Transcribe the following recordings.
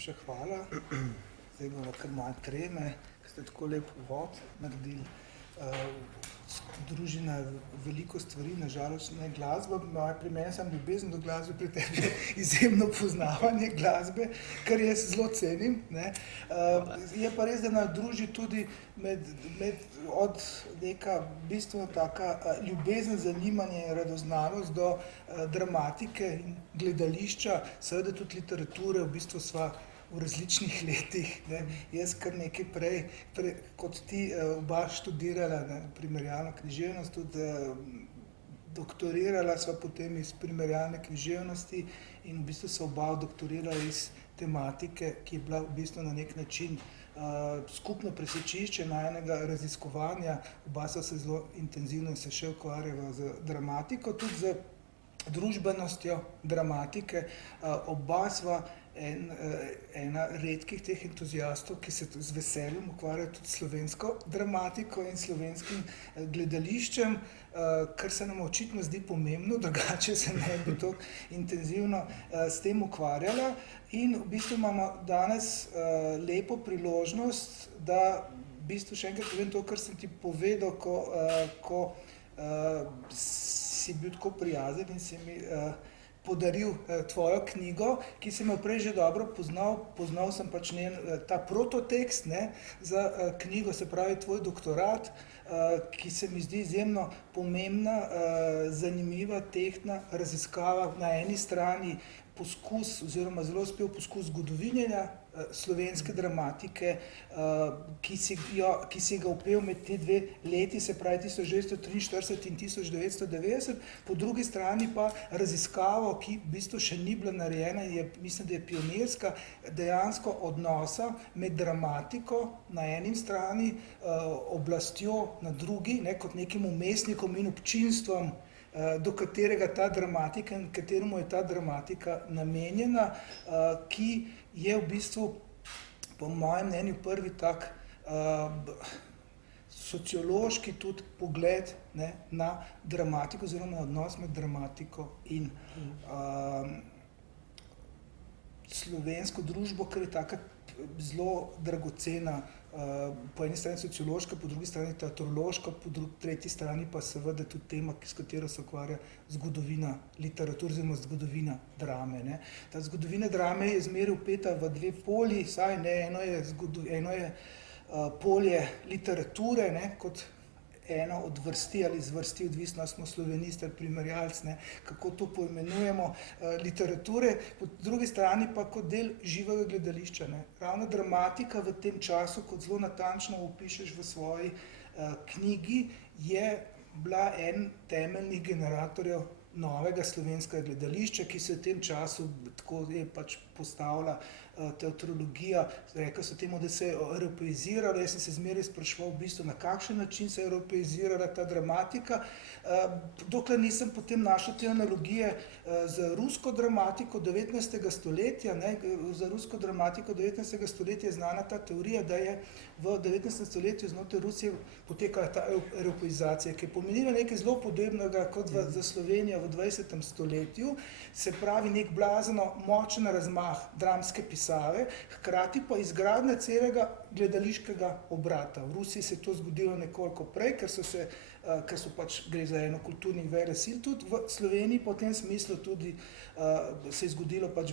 najlepša hvala. Zdaj bomo kar malo treme, ker ste tako lep uvod naredili. Družina veliko stvari, nažalost ne glasba. Pri meni sem ljubezen do glasbe, pri tebi izjemno poznavanje glasbe, kar jaz zelo cenim. Je pa res, da nas druži tudi od neka bistveno taka ljubezen, zanimanje in radoznalost do dramatike in gledališča, seveda tudi literature, v bistvu sva v različnih letih. Jaz kar nekaj prej kot ti oba študirala primerjalno književnost, tudi doktorirala sva potem iz primerjalne književnosti in v bistvu se oba doktorirala iz tematike, ki je bila v bistvu na nek način skupno presečišče najinega raziskovanja. Oba sva se zelo intenzivno in se še ukvarjala z dramatiko, tudi z družbenostjo dramatike. Oba sva ena redkih teh entuziastov, ki se z veseljem ukvarjajo tudi slovensko dramatiko in slovenskim gledališčem, kar se nam očitno zdi pomembno, drugače se ne bi tako intenzivno s tem ukvarjala. In v bistvu imamo danes lepo priložnost, da v bistvu še enkrat povem to, kar sem ti povedal, ko si bil tako prijazen in si mi podaril tvojo knjigo, ki sem jo prej že dobro poznal. Poznal sem pač ta prototekst za knjigo, se pravi tvoj doktorat, ki se mi zdi izjemno pomembna, zanimiva, tehtna raziskava. Na eni strani poskus oziroma zelo uspel poskus zgodovinjenja slovenske dramatike, ki si ga upel med te dve leti, se pravi 1943 in 1990, po drugi strani pa raziskavo, ki v bistvu še ni bila narejena in mislim, da je pionirska, dejansko odnosa med dramatiko na eni strani, oblastjo na drugi, kot nekim umestnikom in občinstvom, do katerega ta dramatika in kateremu je ta dramatika namenjena, ki je v bistvu po mojem mnenju prvi tak sociološki tudi pogled na dramatiko oziroma na odnos med dramatiko in slovensko družbo, ker je taka zelo dragocena, po eni strani sociološka, po drugi strani teatrološka, po tretji strani pa seveda tudi tema, s katero se ukvarja zgodovina literature oziroma zgodovina drame. Ta zgodovina drame je zmeraj vpeta v dve polji, saj eno je polje literature, kot eno od vrsti ali zvrsti, odvisno smo slovenist ali primerjalc, kako to poimenujemo, literature, po drugi strani pa kot del živega gledališča. Ravno dramatika v tem času, kot zelo natančno opišeš v svoji knjigi, je bila en temeljnih generatorjev novega slovenskega gledališča, ki se v tem času tako je pač postavila teatrologija, rekli so temu, da se je evropeizirala. Jaz sem se zmeraj spraševal v bistvu, na kakšen način se je evropeizirala ta dramatika, dokler nisem potem našel te analogije z rusko dramatiko 19. stoletja. Za rusko dramatiko 19. stoletja je znana ta teorija, da je v 19. stoletju znotraj Rusije potekala ta evropeizacija, ki je pomenila nekaj zelo podobnega kot za Slovenijo v 20. stoletju, se pravi nek blazno močen razmah dramske pisave, hkrati pa izgradnja celega gledališkega obrata. V Rusiji se je to zgodilo nekoliko prej, ker so pač gre za eno kulturnih velesil, tudi v Sloveniji po tem smislu tudi se je zgodilo pač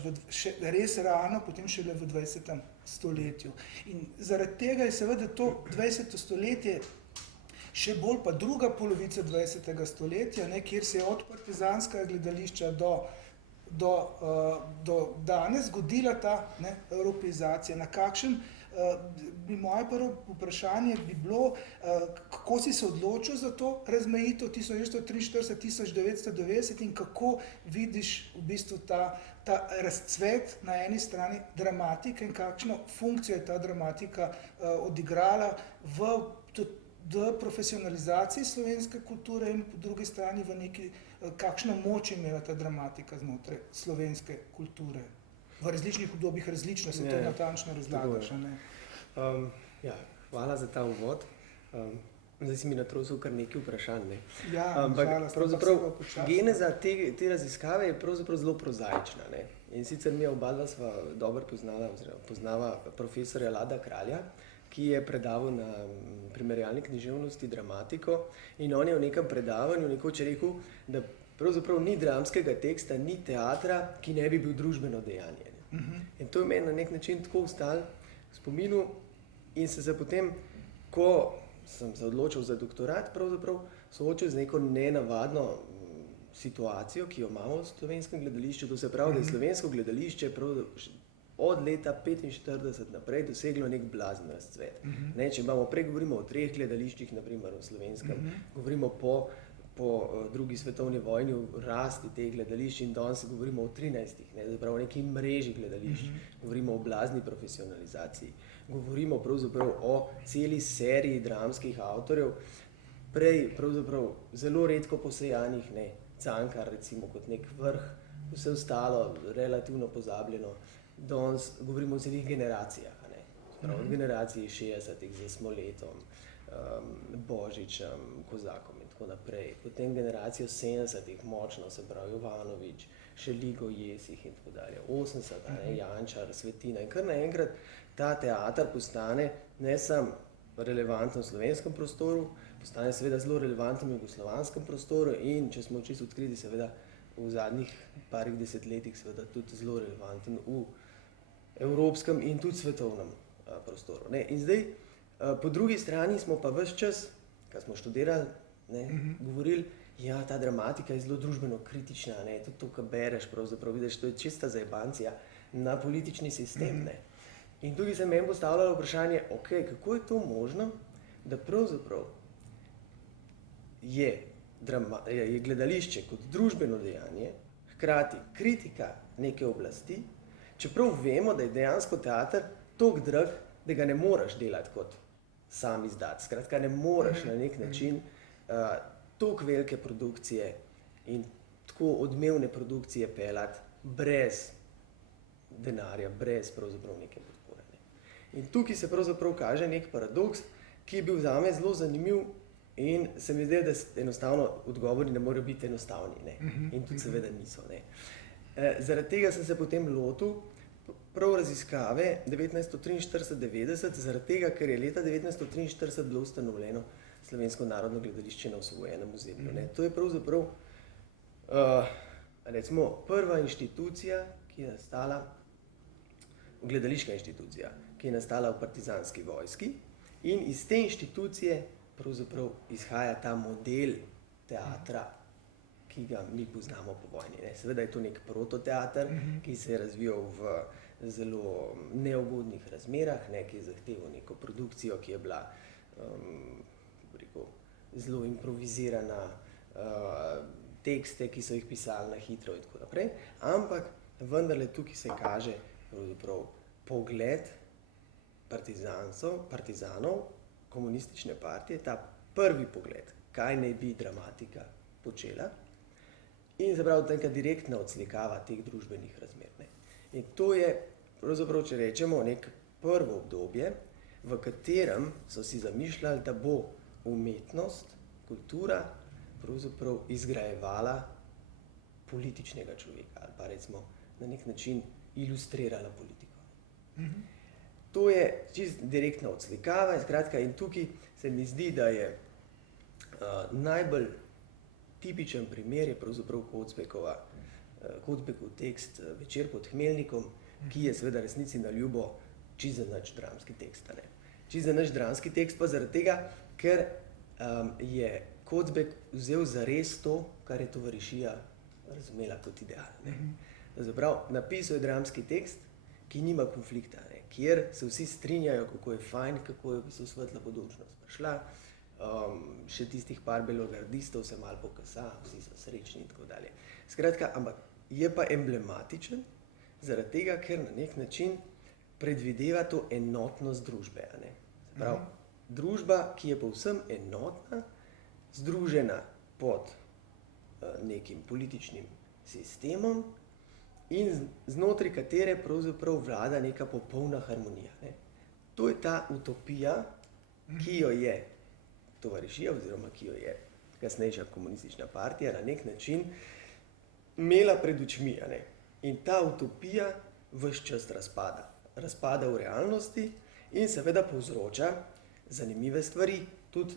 res rano, potem šele v 20. stoletju. In zaradi tega je seveda to 20. stoletje, še bolj pa druga polovica 20. stoletja, kjer se je od partizanskega gledališča do danes zgodila ta evropeizacija. Na kakšen, moje prvo vprašanje bi bilo, kako si se odločil za to razmejitev 1943-1990 in kako vidiš v bistvu ta razcvet na eni strani dramatike in kakšno funkcijo je ta dramatika odigrala v profesionalizaciji slovenske kulture in po drugi strani v neki, kakšno moč je imela ta dramatika znotraj slovenske kulture. V različnih obdobjih različno se to natančno razlagaš. Hvala za ta uvod. Zdaj si mi natrosil kar nekaj vprašanj. Ja, ampak pravzaprav geneza te raziskave je pravzaprav zelo prozaična. In sicer mi oba dva sva dobro poznava profesorja Lada Kralja, ki je predaval na primerjalni književnosti dramatiko in on je v nekem predavanju nekoč rekel, da pravzaprav ni dramskega teksta, ni teatra, ki ne bi bil družbeno dejanje. In to je meni na nek način tako ostalo v spominu in se potem, ko sem se odločil za doktorat, pravzaprav soočil z neko nenavadno situacijo, ki jo imamo v slovenskem gledališču. To se pravi, da je slovensko gledališče od leta 1945 naprej doseglo nek blazen razcvet. Ne, če govorimo o 3 gledališčih, naprimer v slovenskem, govorimo po drugi svetovni vojni o rasti teh gledališč in danes govorimo o 13, zapravo o neki mreži gledališč, govorimo o blazni profesionalizaciji, govorimo pravzaprav o celi seriji dramskih avtorjev, prej pravzaprav zelo redko posejanih, Cankar recimo kot nek vrh, vse ostalo relativno pozabljeno. Danes govorimo o celih generacijah, od generaciji 60-ih z Smoletom, Božičem, Kozakom in tako naprej. Potem generacijo 70-ih, močno, se pravi Jovanovič, Šeligo, Jesih in tako dalje. 80, Jančar, Svetina in kar naenkrat ta teater postane ne samo relevanten v slovenskem prostoru, postane seveda zelo relevanten v jugoslovanskem prostoru in, če smo čisto odkriti, seveda v zadnjih parih desetletjih seveda tudi zelo relevanten v evropskem in tudi svetovnem prostoru. In zdaj, po drugi strani smo pa ves čas, ko smo študirali, govorili, ja, ta dramatika je zelo družbeno kritična, tudi to, kar bereš, pravzaprav vidiš, to je čista zajebancija na politični sistem. In tukaj se meni postavljalo vprašanje, kako je to možno, da pravzaprav je gledališče kot družbeno dejanje, hkrati kritika neke oblasti, čeprav vemo, da je dejansko teater toliko drag, da ga ne moreš delati kot sam izdat. Skratka, ne moreš na nek način toliko velike produkcije in tako odmevne produkcije peljati brez denarja, brez pravzaprav neke podpore. In tukaj se pravzaprav kaže nek paradoks, ki je bil zame zelo zanimiv in se mi zdi, da enostavno odgovori ne morejo biti enostavni. In tudi seveda niso. Zaradi tega sem se potem lotil prav raziskave 1943-90, zaradi tega, ker je leta 1943 bilo ustanovljeno Slovensko narodno gledališče na osvojenem ozemlju. To je pravzaprav recimo prva inštitucija, ki je nastala, gledališka inštitucija, ki je nastala v partizanski vojski in iz te inštitucije pravzaprav izhaja ta model teatra, ki ga mi poznamo po vojni. Seveda je to nek prototeater, ki se je razvijal v zelo neugodnih razmerah, ki je zahteval neko produkcijo, ki je bila zelo improvizirana, tekste, ki so jih pisali na hitro in tako naprej, ampak vendarle tukaj se kaže pravzaprav pogled partizanov, komunistične partije, ta prvi pogled, kaj naj bi dramatika počela in se pravi tenka direktna odslikava teh družbenih razmer. In to je pravzaprav, če rečemo, nek prvo obdobje, v katerem so si zamišljali, da bo umetnost, kultura pravzaprav izgrajevala političnega človeka ali pa recimo na nek način ilustrirala politiko. To je čisto direktna odslikava in tukaj se mi zdi, da je najbolj tipičen primer je pravzaprav Kocbekov tekst Večer pod Hmelnikom, ki je seveda resnici na ljubo čisto za nič dramski tekst. Čisto za nič dramski tekst pa zaradi tega, ker je Kocbek vzel zares to, kar je tovarišija razumela kot ideal. Zaprav, napisal je dramski tekst, ki nima konflikta, kjer se vsi strinjajo, kako je fajn, kako je v bistvu svetla bodočnost prišla, še tistih par belogardistov se malo pokasa, vsi so srečni in tako dalje. Skratka, ampak je pa emblematičen zaradi tega, ker na nek način predvideva to enotnost družbe. Zaprav, družba, ki je povsem enotna, združena pod nekim političnim sistemom in znotraj katere pravzaprav vlada neka popolna harmonija. To je ta utopija, ki jo je tovarišija oziroma ki jo je kasnejša komunistična partija na nek način imela pred očmi. In ta utopija ves čas razpada. Razpada v realnosti in seveda povzroča zanimive stvari, tudi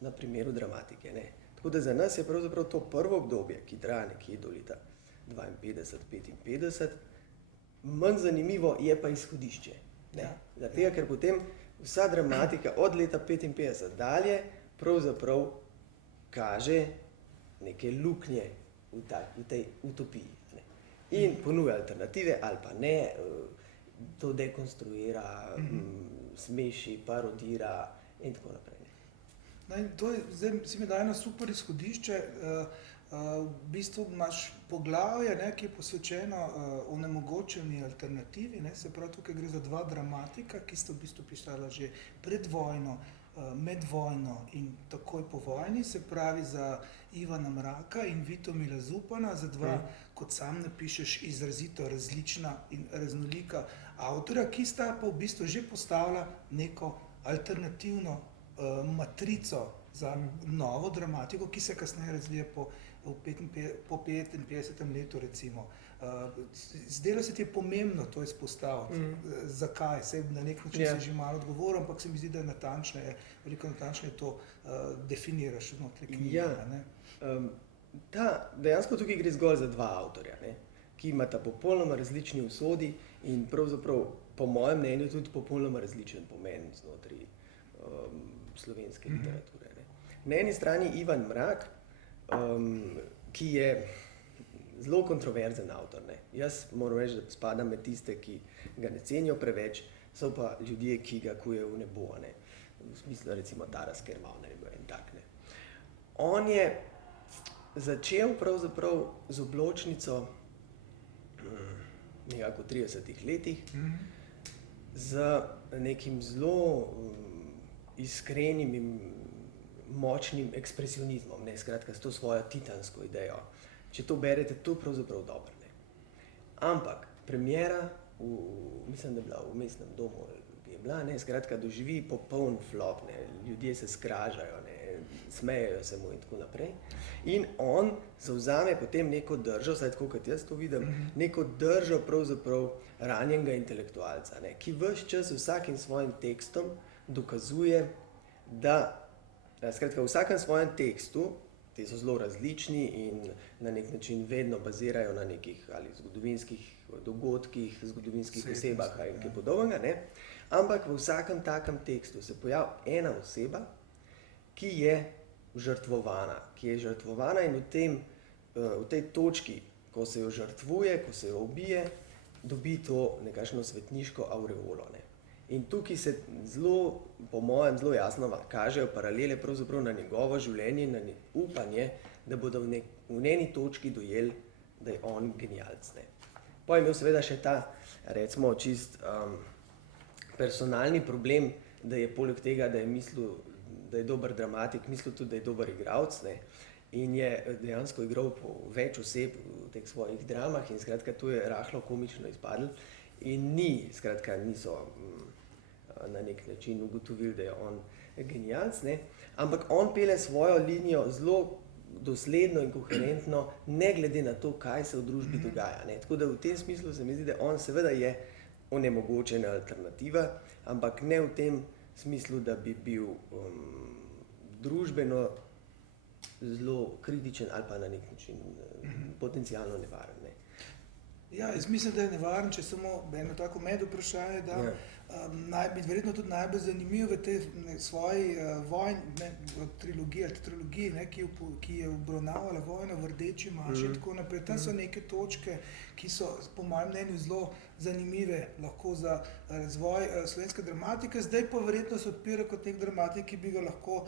na primeru dramatike. Ne. Tako da za nas je pravzaprav to prvo obdobje, ki traja nekje do leta 52-55, manj zanimivo je pa izhodišče. Ne. Zaradi tega, ker potem vsa dramatika od leta 55 dalje pravzaprav kaže neke luknje v tej utopiji. Ne. In ponuja alternative ali pa ne, to dekonstruira, smeši, parodira in tako naprej. To je, zdaj si mi daj eno super izhodišče. V bistvu imaš poglavje, ne, ki je posvečeno onemogočeni alternativi, ne, se pravi tukaj gre za dva dramatika, ki sta v bistvu pisala že pred vojno, med vojno in takoj po vojni, se pravi za Ivana Mraka in Vitomila Zupana, za dva, kot sam napišeš, izrazito različna in raznolika avtorja, ki sta pa v bistvu že postavila neko alternativno matrico za novo dramatiko, ki se kasneje razvije po 55. letu, recimo. Zdelo se ti je pomembno to izpostaviti. Zakaj? Saj na nek način si že malo odgovoril, ampak se mi zdi, da veliko natančneje to definiraš znotraj knjige. Dejansko tukaj gre zgolj za dva avtorja, ne, ki imata popolnoma različni usodi in pravzaprav, po mojem mnenju, tudi popolnoma različen pomen znotraj slovenske literature. Ne. Na eni strani Ivan Mrak, ki je zelo kontroverzen avtor. Ne. Jaz moram reči, da spadam med tiste, ki ga ne cenijo preveč, so pa ljudje, ki ga kujejo v nebo. Ne. V smislu, recimo Taras Kermauer in tak. Ne. On je začel pravzaprav z Obločnico nekako v 30 letih z nekim zelo iskrenim in močnim ekspresionizmom, ne, skratka s to svojo titansko idejo. Če to berete, to je pravzaprav dobro. Ne. Ampak premiera, mislim, da je bila v Mestnem domu, je bila, ne, skratka doživi popoln flop, ne, ljudje se skražajo, ne, smejejo se mu in tako naprej. In on zavzame potem neko držo, vsaj tako kot jaz to vidim, neko držo pravzaprav ranjenega intelektualca, ne, ki ves čas vsakim svojim tekstom dokazuje, da skratka v vsakem svojem tekstu, ti so zelo različni in na nek način vedno bazirajo na nekih ali zgodovinskih dogodkih, zgodovinskih osebah ali kaj podobnega, ne, ampak v vsakem takem tekstu se pojavi ena oseba, ki je žrtvovana in v tej točki, ko se jo žrtvuje, ko se jo ubije, dobi to nekakšno svetniško avreolo. Ne. In tukaj se zelo, po mojem, zelo jasno kažejo paralele pravzaprav na njegovo življenje in na upanje, da bodo v eni točki dojeli, da je on genialc. Ne. Pa je imel seveda še ta, recimo, čist personalni problem, da je poleg tega, da je mislil, da je dober dramatik, mislil tudi, da je dober igralec, ne. In je dejansko igral po več oseb v teh svojih dramah in skratka to je rahlo komično izpadlo. In niso na nek način ugotovili, da je on genialc, ne? Ampak on pelje svojo linijo zelo dosledno in koherentno, ne glede na to, kaj se v družbi dogaja. Ne? Tako da v tem smislu se mi zdi, da on seveda je onemogočena alternativa, ampak ne v tem smislu, da bi bil družbeno zelo kritičen ali pa na nek način potencialno nevaren. Ne? Ja, jaz mislim, da je nevaren, če samo eno tako medvprašanje, da verjetno tudi najbolj zanimiv v tej svoji trilogiji, ne, ki je obravnavala vojno v Rdeči maši in tako naprej. Tam so neke točke, ki so po mojem mnenju zelo zanimive lahko za razvoj slovenske dramatike, zdaj pa verjetno se odpira kot nek dramatik, ki bi ga lahko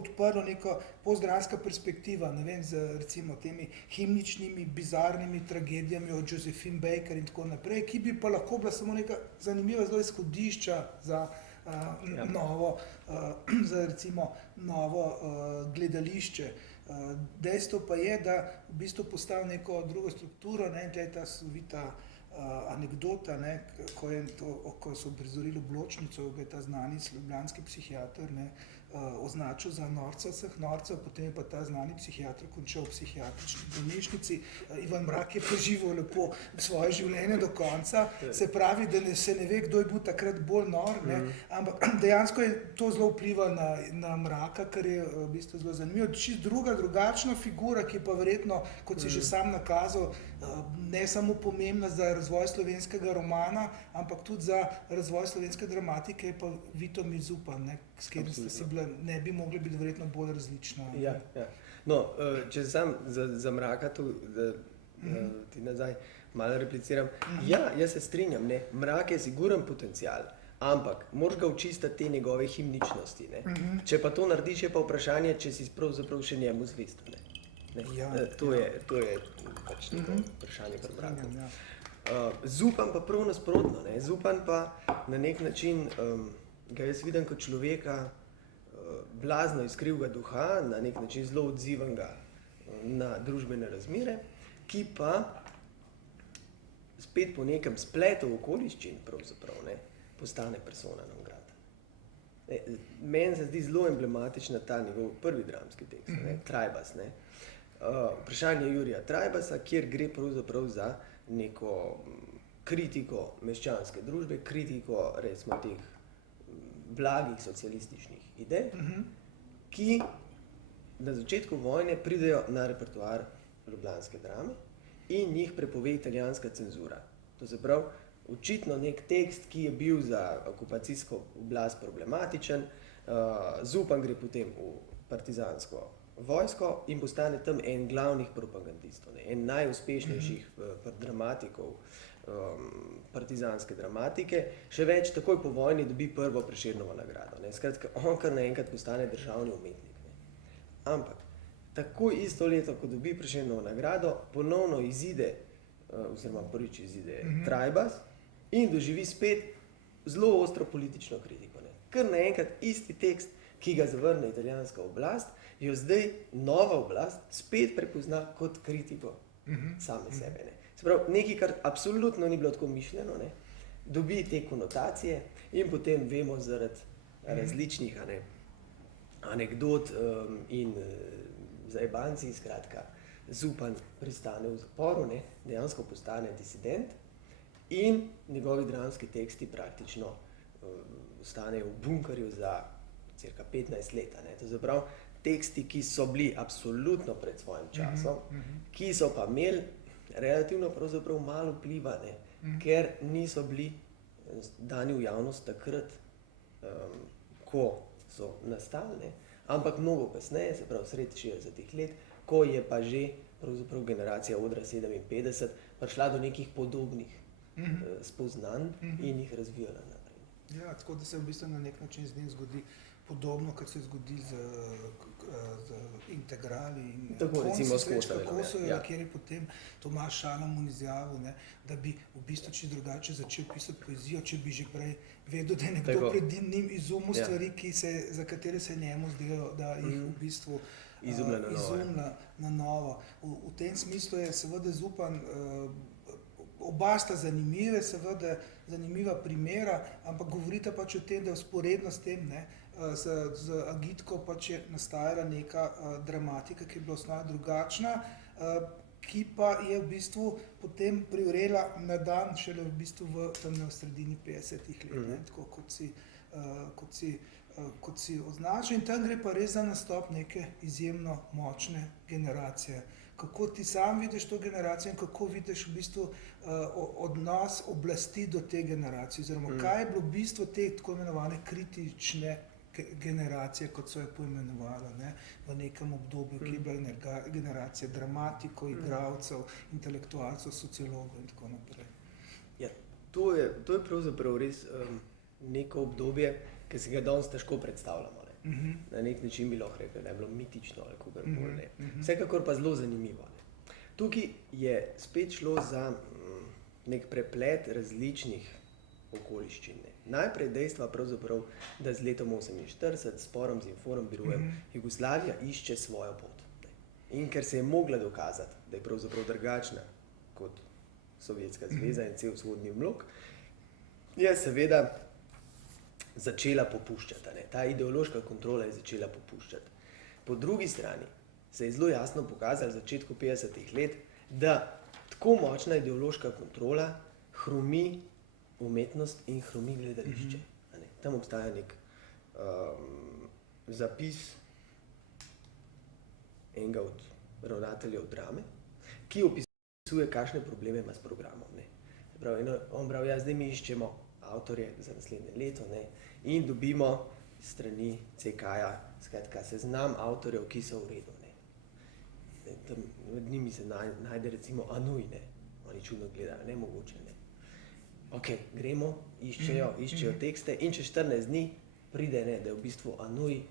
odprlo neka postdramska perspektiva, ne vem, z recimo temi himničnimi, bizarnimi tragedijami od Josephine Baker in tako naprej, ki bi pa lahko bila samo neka zanimiva zelo izhodišča za novo gledališče. Dejstvo pa je, da v bistvu postavi neko drugo strukturo, ne, in ta sovita anekdota, ne, ko so uprizorili Obločnico, je ta znani ljubljanski psihiater, ne, označil za norca vseh norcev, potem je pa ta znani psihiater končal v psihiatrični bolnišnici. Ivan Mrak je preživel lepo svoje življenje do konca, se pravi, da se ne ve, kdo je bil takrat bolj nor, ne? Ampak dejansko je to zelo vplivalo na Mraka, kar je v bistvu zelo zanimivo. Čisto drugačna figura, ki je pa verjetno, kot si že sam nakazal, ne samo pomembna za razvoj slovenskega romana, ampak tudi za razvoj slovenske dramatike, je pa Vitomil Zupan, s katerim ste si bila, ne bi mogli biti verjetno bolj različna. Ja. No, če sam za Mraka tu, ti nazaj malo repliciram. Ja, jaz se strinjam, ne. Mrak je siguren potencial, ampak moraš ga očistiti te njegove himničnosti, ne. Če pa to narediš, je pa vprašanje, če si pravzaprav še njemu zvest, ne. To je pač neko vprašanje pri Mraku. Zupan pa prav nasprotno, ne. Zupan pa na nek način, ga jaz vidim kot človeka blazno iskrivega duha, na nek način zelo odzivenega na družbene razmere, ki pa spet po nekem spletu okoliščin pravzaprav, ne, postane persona non grata. Meni se zdi zelo emblematična ta njegov prvi dramski tekst, ne, Trajbas, ne. Vprašanje Jurija Trajbasa, kjer gre pravzaprav za neko kritiko meščanske družbe, kritiko recimo teh blagih socialističnih idej, ki na začetku vojne pridejo na repertoar ljubljanske drame in jih prepove italijanska cenzura. To se pravi, očitno nek tekst, ki je bil za okupacijsko oblast problematičen, Zupan gre potem v partizansko vojsko in postane tam en glavnih propagandistov, en najuspešnejših dramatikov partizanske dramatike, še več, takoj po vojni dobi prvo Prešernovo nagrado. Skratka, on kar naenkrat postane državni umetnik. Ampak, takoj isto leto, ko dobi Prešernovo nagrado, ponovno izide, oziroma prvič izide Trajbas in doživi spet zelo ostro politično kritiko. Kar naenkrat isti tekst, ki ga zavrne italijanska oblast, jo zdaj nova oblast spet prepozna kot kritiko same sebe. Se pravi, nekaj, kar absolutno ni bilo tako mišljeno, dobi te konotacije in potem vemo zaradi različnih anekdot in zajebanci, skratka, Zupan pristane v zaporu, dejansko postane disident in njegovi dramski teksti praktično ostanejo v bunkerju za cirka 15 let. To se pravi, teksti, ki so bili absolutno pred svojim časom, ki so pa imeli relativno pravzaprav malo vpliva, ker niso bili dani v javnost takrat, ko so nastali, ampak mnogo kasneje, se pravi sredi 60-ih let, ko je pa že pravzaprav generacija Odra 57 prišla do nekih podobnih spoznanj in jih razvijala naprej. Ja, tako da se v bistvu na nek način z njim zgodi podobno, kot se zgodi z integrali in Kosovo, kjer je potem Tomaž Šalamun izjavil, da bi v bistvu čisto drugače začel pisati poezijo, če bi že prej vedel, da je nekdo pred njim izumil stvari, za katere se njemu zdijo, da jih v bistvu izumlja na novo. V tem smislu je seveda Zupan, oba sta zanimive, seveda zanimiva primera, ampak govorite pač o tem, da vzporedno s tem, z Agitko pač je nastajala neka dramatika, ki je bila osnovno drugačna, ki pa je v bistvu potem privrela na dan šele v bistvu v sredini 50-ih let, tako kot si označil. In tam gre pa res za nastop neke izjemno močne generacije. Kako ti sam vidiš to generacijo in kako vidiš v bistvu odnos oblasti do te generacije, oziroma kaj je bilo bistvo te tako imenovane kritične generacije, kot so jo poimenovala, v nekem obdobju, ki je bila generacija dramatikov, igralcev, intelektualcev, sociologov in tako naprej. Ja, to je pravzaprav res neko obdobje, ki se ga danes težko predstavljamo. Na nek način bi lahko rekel, da je bilo mitično ali kogarkoli. Vsekakor pa zelo zanimivo. Tukaj je spet šlo za nek preplet različnih okoliščin. Najprej dejstva pravzaprav, da z letom 1948, s sporom z Informbirujem, Jugoslavija išče svojo pot. In ker se je mogla dokazati, da je pravzaprav drugačna kot Sovjetska zveza in cel vzhodni blok, je seveda začela popuščati. Ne? Ta ideološka kontrola je začela popuščati. Po drugi strani se je zelo jasno pokazalo v začetku 50. let, da tako močna ideološka kontrola hromi umetnost in hromi gledališče. Ne? Tam obstaja nek zapis enega od ravnateljev drame, ki opisuje, kakšne probleme ima s programom. Ne? Pravi, on pravi, ja, zdaj mi iščemo avtorje za naslednje leto, ne? In dobimo strani CK-ja skratka seznam avtorjev, ki so v redu. Ne? Tam med njimi se najde recimo Anuj, ne? Oni čudno gledajo, ne mogoče. Ne? Ok, gremo, iščejo tekste in čez 14 dni pride, ne, da je v bistvu Anuj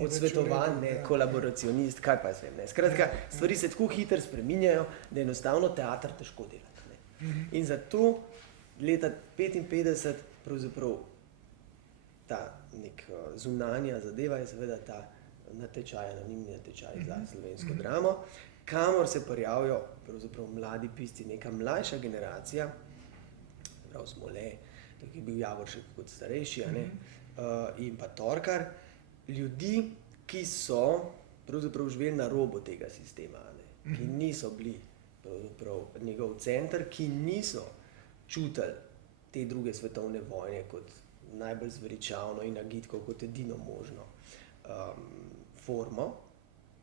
odsvetovan, ne, kolaboracionist, kaj pa jaz vem. Ne. Skratka, stvari se tako hitro spreminjajo, da je enostavno teater težko delati. Ne. In zato leta 1955 pravzaprav ta nek zunanja zadeva je seveda ta natečaj, anonimni natečaj za slovensko dramo, kamor se prijavijo pravzaprav mladi pisci, neka mlajša generacija, prav Smole, tako je bil Javoršek kot starejši, ne, in pa Torkar, ljudi, ki so pravzaprav živeli na robu tega sistema, ne, ki niso bili pravzaprav njegov center, ki niso čutili te druge svetovne vojne kot najbolj zveličavno in agitko kot edino možno formo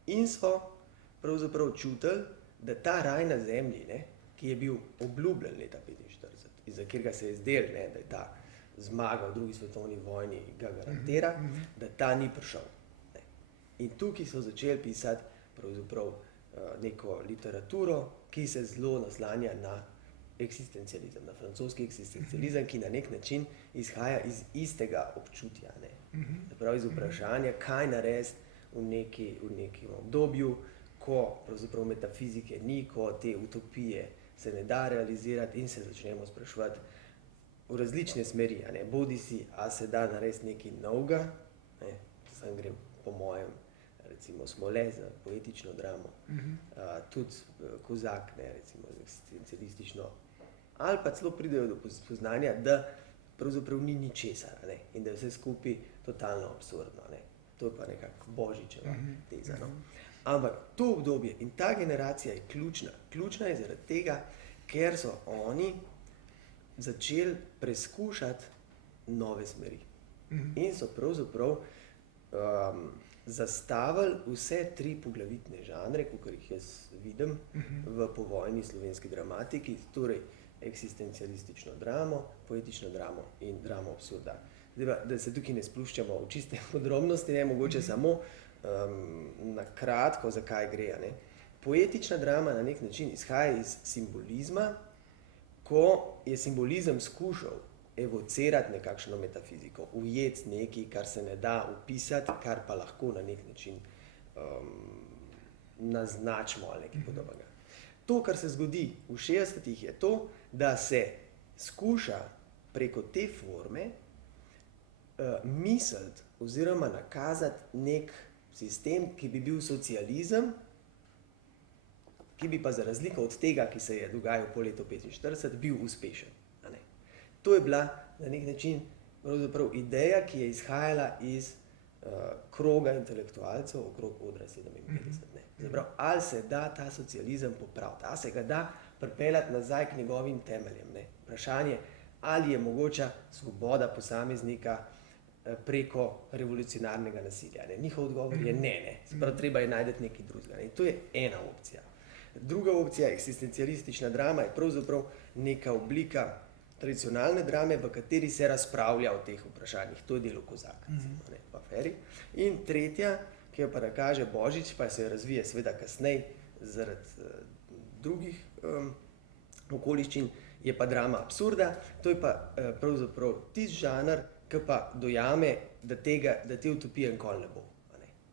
in so pravzaprav čutili, da ta raj na zemlji, ne, ki je bil obljubljen leta 1945, iz katerega se je zdelo, ne, da je ta zmaga v drugi svetovni vojni ga garantira, da ta ni prišel. Ne. In tukaj so začeli pisati pravzaprav neko literaturo, ki se zelo naslanja na eksistencializem, na francoski eksistencializem, ki na nek način izhaja iz istega občutja. Ne. Prav iz vprašanja, kaj narediti v nekem obdobju, ko pravzaprav metafizike ni, ko te utopije se ne da realizirati in se začnemo spraševati v različne smeri, ne, bodi si, a se da narediti nekaj novega, ne, sem gre po mojem, recimo Smole za poetično dramo, tudi Kozak, ne, recimo za eksistencialistično, ali pa celo pridejo do spoznanja, da pravzaprav ni ničesar, ne, in da je vse skupaj totalno absurdno, ne. To je pa nekako Božičeva teza, no. Ampak to obdobje in ta generacija je ključna. Ključna je zaradi tega, ker so oni začeli preskušati nove smeri. In so pravzaprav zastavili vse tri poglavitne žanre, kakor jih jaz vidim v povojni slovenski dramatiki, torej eksistencialistično dramo, poetično dramo in dramo absurda. Zdaj pa, da se tukaj ne spluščamo v čiste podrobnosti, ne, mogoče samo na kratko, zakaj gre. Ne. Poetična drama na nek način izhaja iz simbolizma, ko je simbolizem skušal evocirati nekakšno metafiziko, ujeti nekaj, kar se ne da opisati, kar pa lahko na nek način naznačimo ali nekaj podobnega. To, kar se zgodi v 60-ih, je to, da se skuša preko te forme misliti oziroma nakazati nek sistem, ki bi bil socializem, ki bi pa za razliko od tega, ki se je dogajal po letu 1945, bil uspešen. A ne? To je bila na nek način pravzaprav ideja, ki je izhajala iz kroga intelektualcev okrog odra 57. Ne? Zaprav, ali se da ta socializem popraviti, ali se ga da pripeljati nazaj k njegovim temeljem. Ne? Vprašanje, ali je mogoča svoboda posameznika preko revolucionarnega nasilja. Ne? Njihov odgovor je ne. Zaprav, treba je najti nekaj drugega. Ne? In to je ena opcija. Druga opcija, eksistencialistična drama, je pravzaprav neka oblika tradicionalne drame, v kateri se razpravlja o teh vprašanjih. To je delo Kozaka, ne, pa Feri. In tretja, ki jo pa nakaže Božič, pa se razvije seveda kasneje zaradi drugih okoliščin, je pa drama absurda. To je pa pravzaprav tisti žanr, ki pa dojame, da te utopije nikoli ne bo.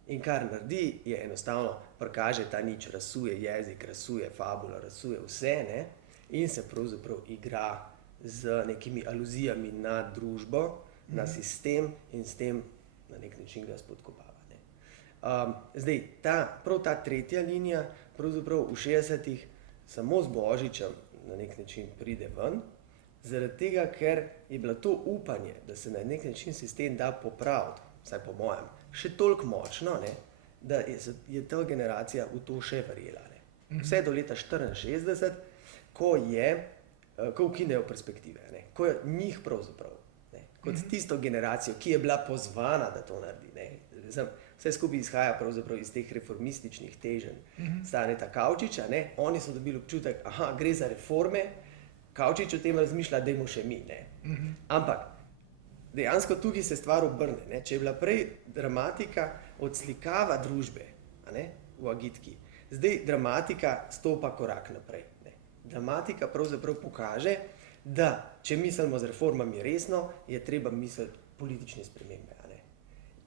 In kar naredi, je enostavno prikaže ta nič, razsuje jezik, razsuje fabulo, razsuje vse, ne? In se pravzaprav igra z nekimi aluzijami na družbo, na sistem in s tem na nek način ga spodkopava. Ne? Zdaj, prav ta tretja linija pravzaprav v 60-ih samo z Božičem na nek način pride ven, Zaradi tega, ker je bilo to upanje, da se na nek način sistem da popraviti, vsaj po mojem, še toliko močno, ne, da je ta generacija v to še verjela. Ne. Vse do leta 1964, ko ukinejo perspektive, ne, ko je njih pravzaprav, ne, kot tisto generacijo, ki je bila pozvana, da to naredi. Ne. Vse skupaj izhaja pravzaprav iz teh reformističnih teženj Staneta Kavčiča. Ne. Oni so dobili občutek, aha, gre za reforme, Kavčič o tem razmišlja, dajmo še mi. Ne. Ampak dejansko tukaj se stvar obrne. Ne. Če je bila prej dramatika odslikava družbe, a ne, v agitki, zdaj dramatika stopa korak naprej. Ne. Dramatika pravzaprav pokaže, da če mislimo z reformami resno, je treba misliti politične spremembe. A ne.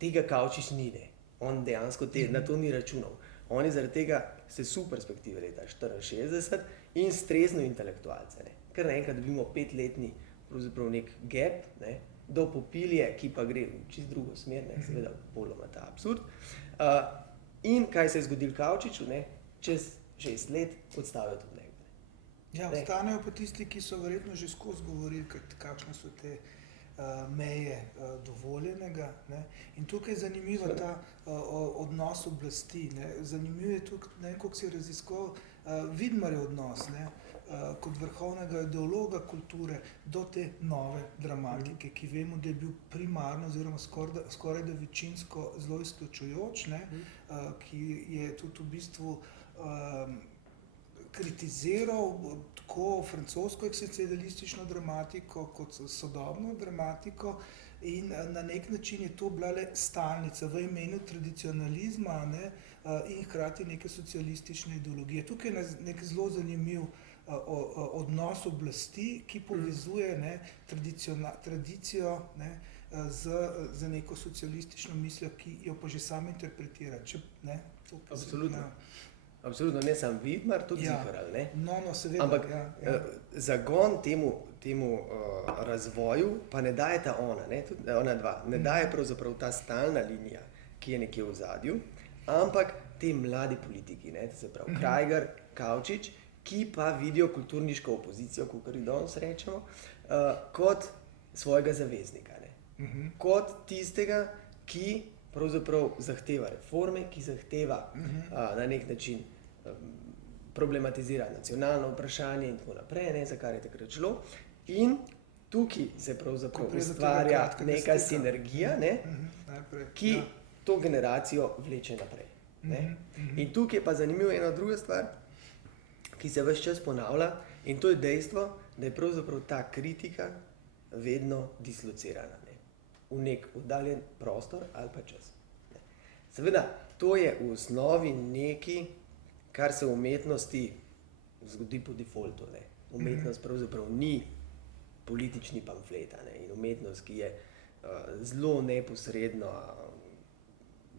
Tega Kavčič ni, ne. On dejansko na to ni računal. On je zaradi tega sesul perspektive leta 1964 in streznil intelektualce. Ne. Ker naenkrat dobimo 5-letni pravzaprav nek gap, ne, do Popilje, ki pa gre v čist drugo smer, ne, seveda poloma ta absurd. In kaj se je zgodilo Kavčiču, ne, čez 6 let odstavijo tudi njega. Ja, ostanejo pa tisti, ki so verjetno že skozi govorili, kakšne so te meje dovoljenega. Ne. In tukaj je zanimivo ta odnos oblasti. Ne. Zanimivo je tukaj, ne vem, koliko si raziskoval, Vidmarjev odnos, ne, kot vrhovnega ideologa kulture do te nove dramatike, ki vemo, da je bil primarno oziroma skoraj da večinsko zelo izključujoč, ne, ki je tudi v bistvu kritiziral tako francosko eksistencialistično dramatiko kot sodobno dramatiko in na nek način je to bila le stalnica v imenu tradicionalizma, ne, in hkrati neke socialistične ideologije. Tukaj je nek zelo zanimiv odnos oblasti, ki povezuje, ne, tradicijo, ne, z neko socialistično mislijo, ki jo pa že sam interpretira. Absolutno. Absolutno, ne sam Vidmar, tudi Ziherl, ne? No, seveda. Ampak zagon temu razvoju pa ne dajeta ona, ne? Tudi ona dva. Ne daje pravzaprav ta stalna linija, ki je nekje v ozadju, ampak te mladi politiki, ne? Se pravi Krajger, Kavčič, ki pa vidijo kulturniško opozicijo, kakor jo danes rečemo, kot svojega zaveznika, ne? Kot tistega, ki pravzaprav zahteva reforme, ki zahteva na nek način problematizira nacionalno vprašanje in tako naprej, ne, za kar je takrat šlo. In tukaj se pravzaprav ustvarja neka sinergija, ne, ki to generacijo vleče naprej. Ne. In tukaj je pa zanimiva ena druga stvar, ki se ves čas ponavlja, in to je dejstvo, da je pravzaprav ta kritika vedno dislocirana. V nek oddaljen prostor ali pa čas. Seveda, to je v osnovi nekaj, kar se v umetnosti zgodi po defaultu. Ne. Umetnost pravzaprav ni politični pamflet, ne. In umetnost, ki je zelo neposredno,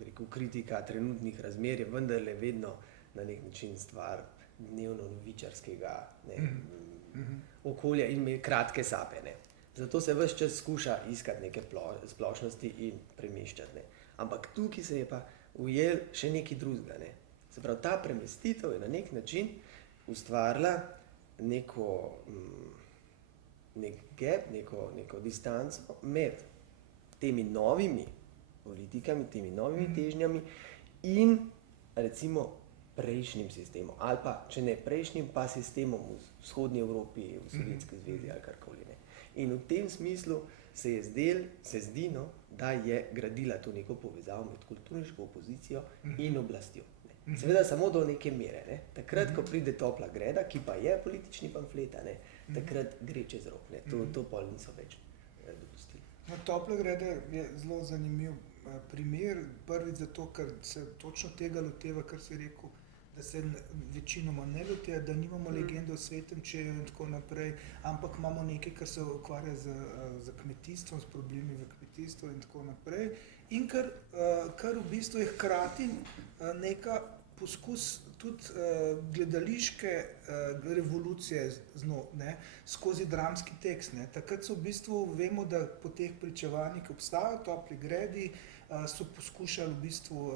rekel, kritika trenutnih razmer, je vendarle vedno na nek način stvar dnevno novičarskega okolja in kratke sape. Ne. Zato se ves čas skuša iskati neke splošnosti in premeščati. Ne. Ampak tukaj se je pa ujel še nekaj drugega. Ne. Se pravi, ta premestitev je na nek način ustvarila nek gap, neko distanco med temi novimi politikami, temi novimi težnjami in recimo prejšnjim sistemom. Ali pa, če ne prejšnjim, pa sistemom v vzhodnji Evropi, v Sovjetski zvezi ali karkoli. Ne. In v tem smislu se zdi, no, da je gradila to neko povezavo med kulturniško opozicijo in oblastjo. Ne. Seveda samo do neke mere. Ne. Takrat, ko pride topla greda, ki pa je politični pamflet, ne, takrat gre čez rok. Ne. To pol niso več dopustili. No, topla greda je zelo zanimiv primer. Prvič zato, ker se točno tega loteva, kar si rekel, da se večinoma ne loteva, da nimamo legende o Svetem čeju in tako naprej, ampak imamo nekaj, kar se ukvarja z kmetijstvom, s problemi v kmetijstvu in tako naprej. In kar v bistvu je hkrati neka poskus tudi gledališke revolucije skozi dramski tekst. Ne. Takrat so v bistvu, vemo, da po teh pričevanjih obstajajo topli gredi, so poskušali v bistvu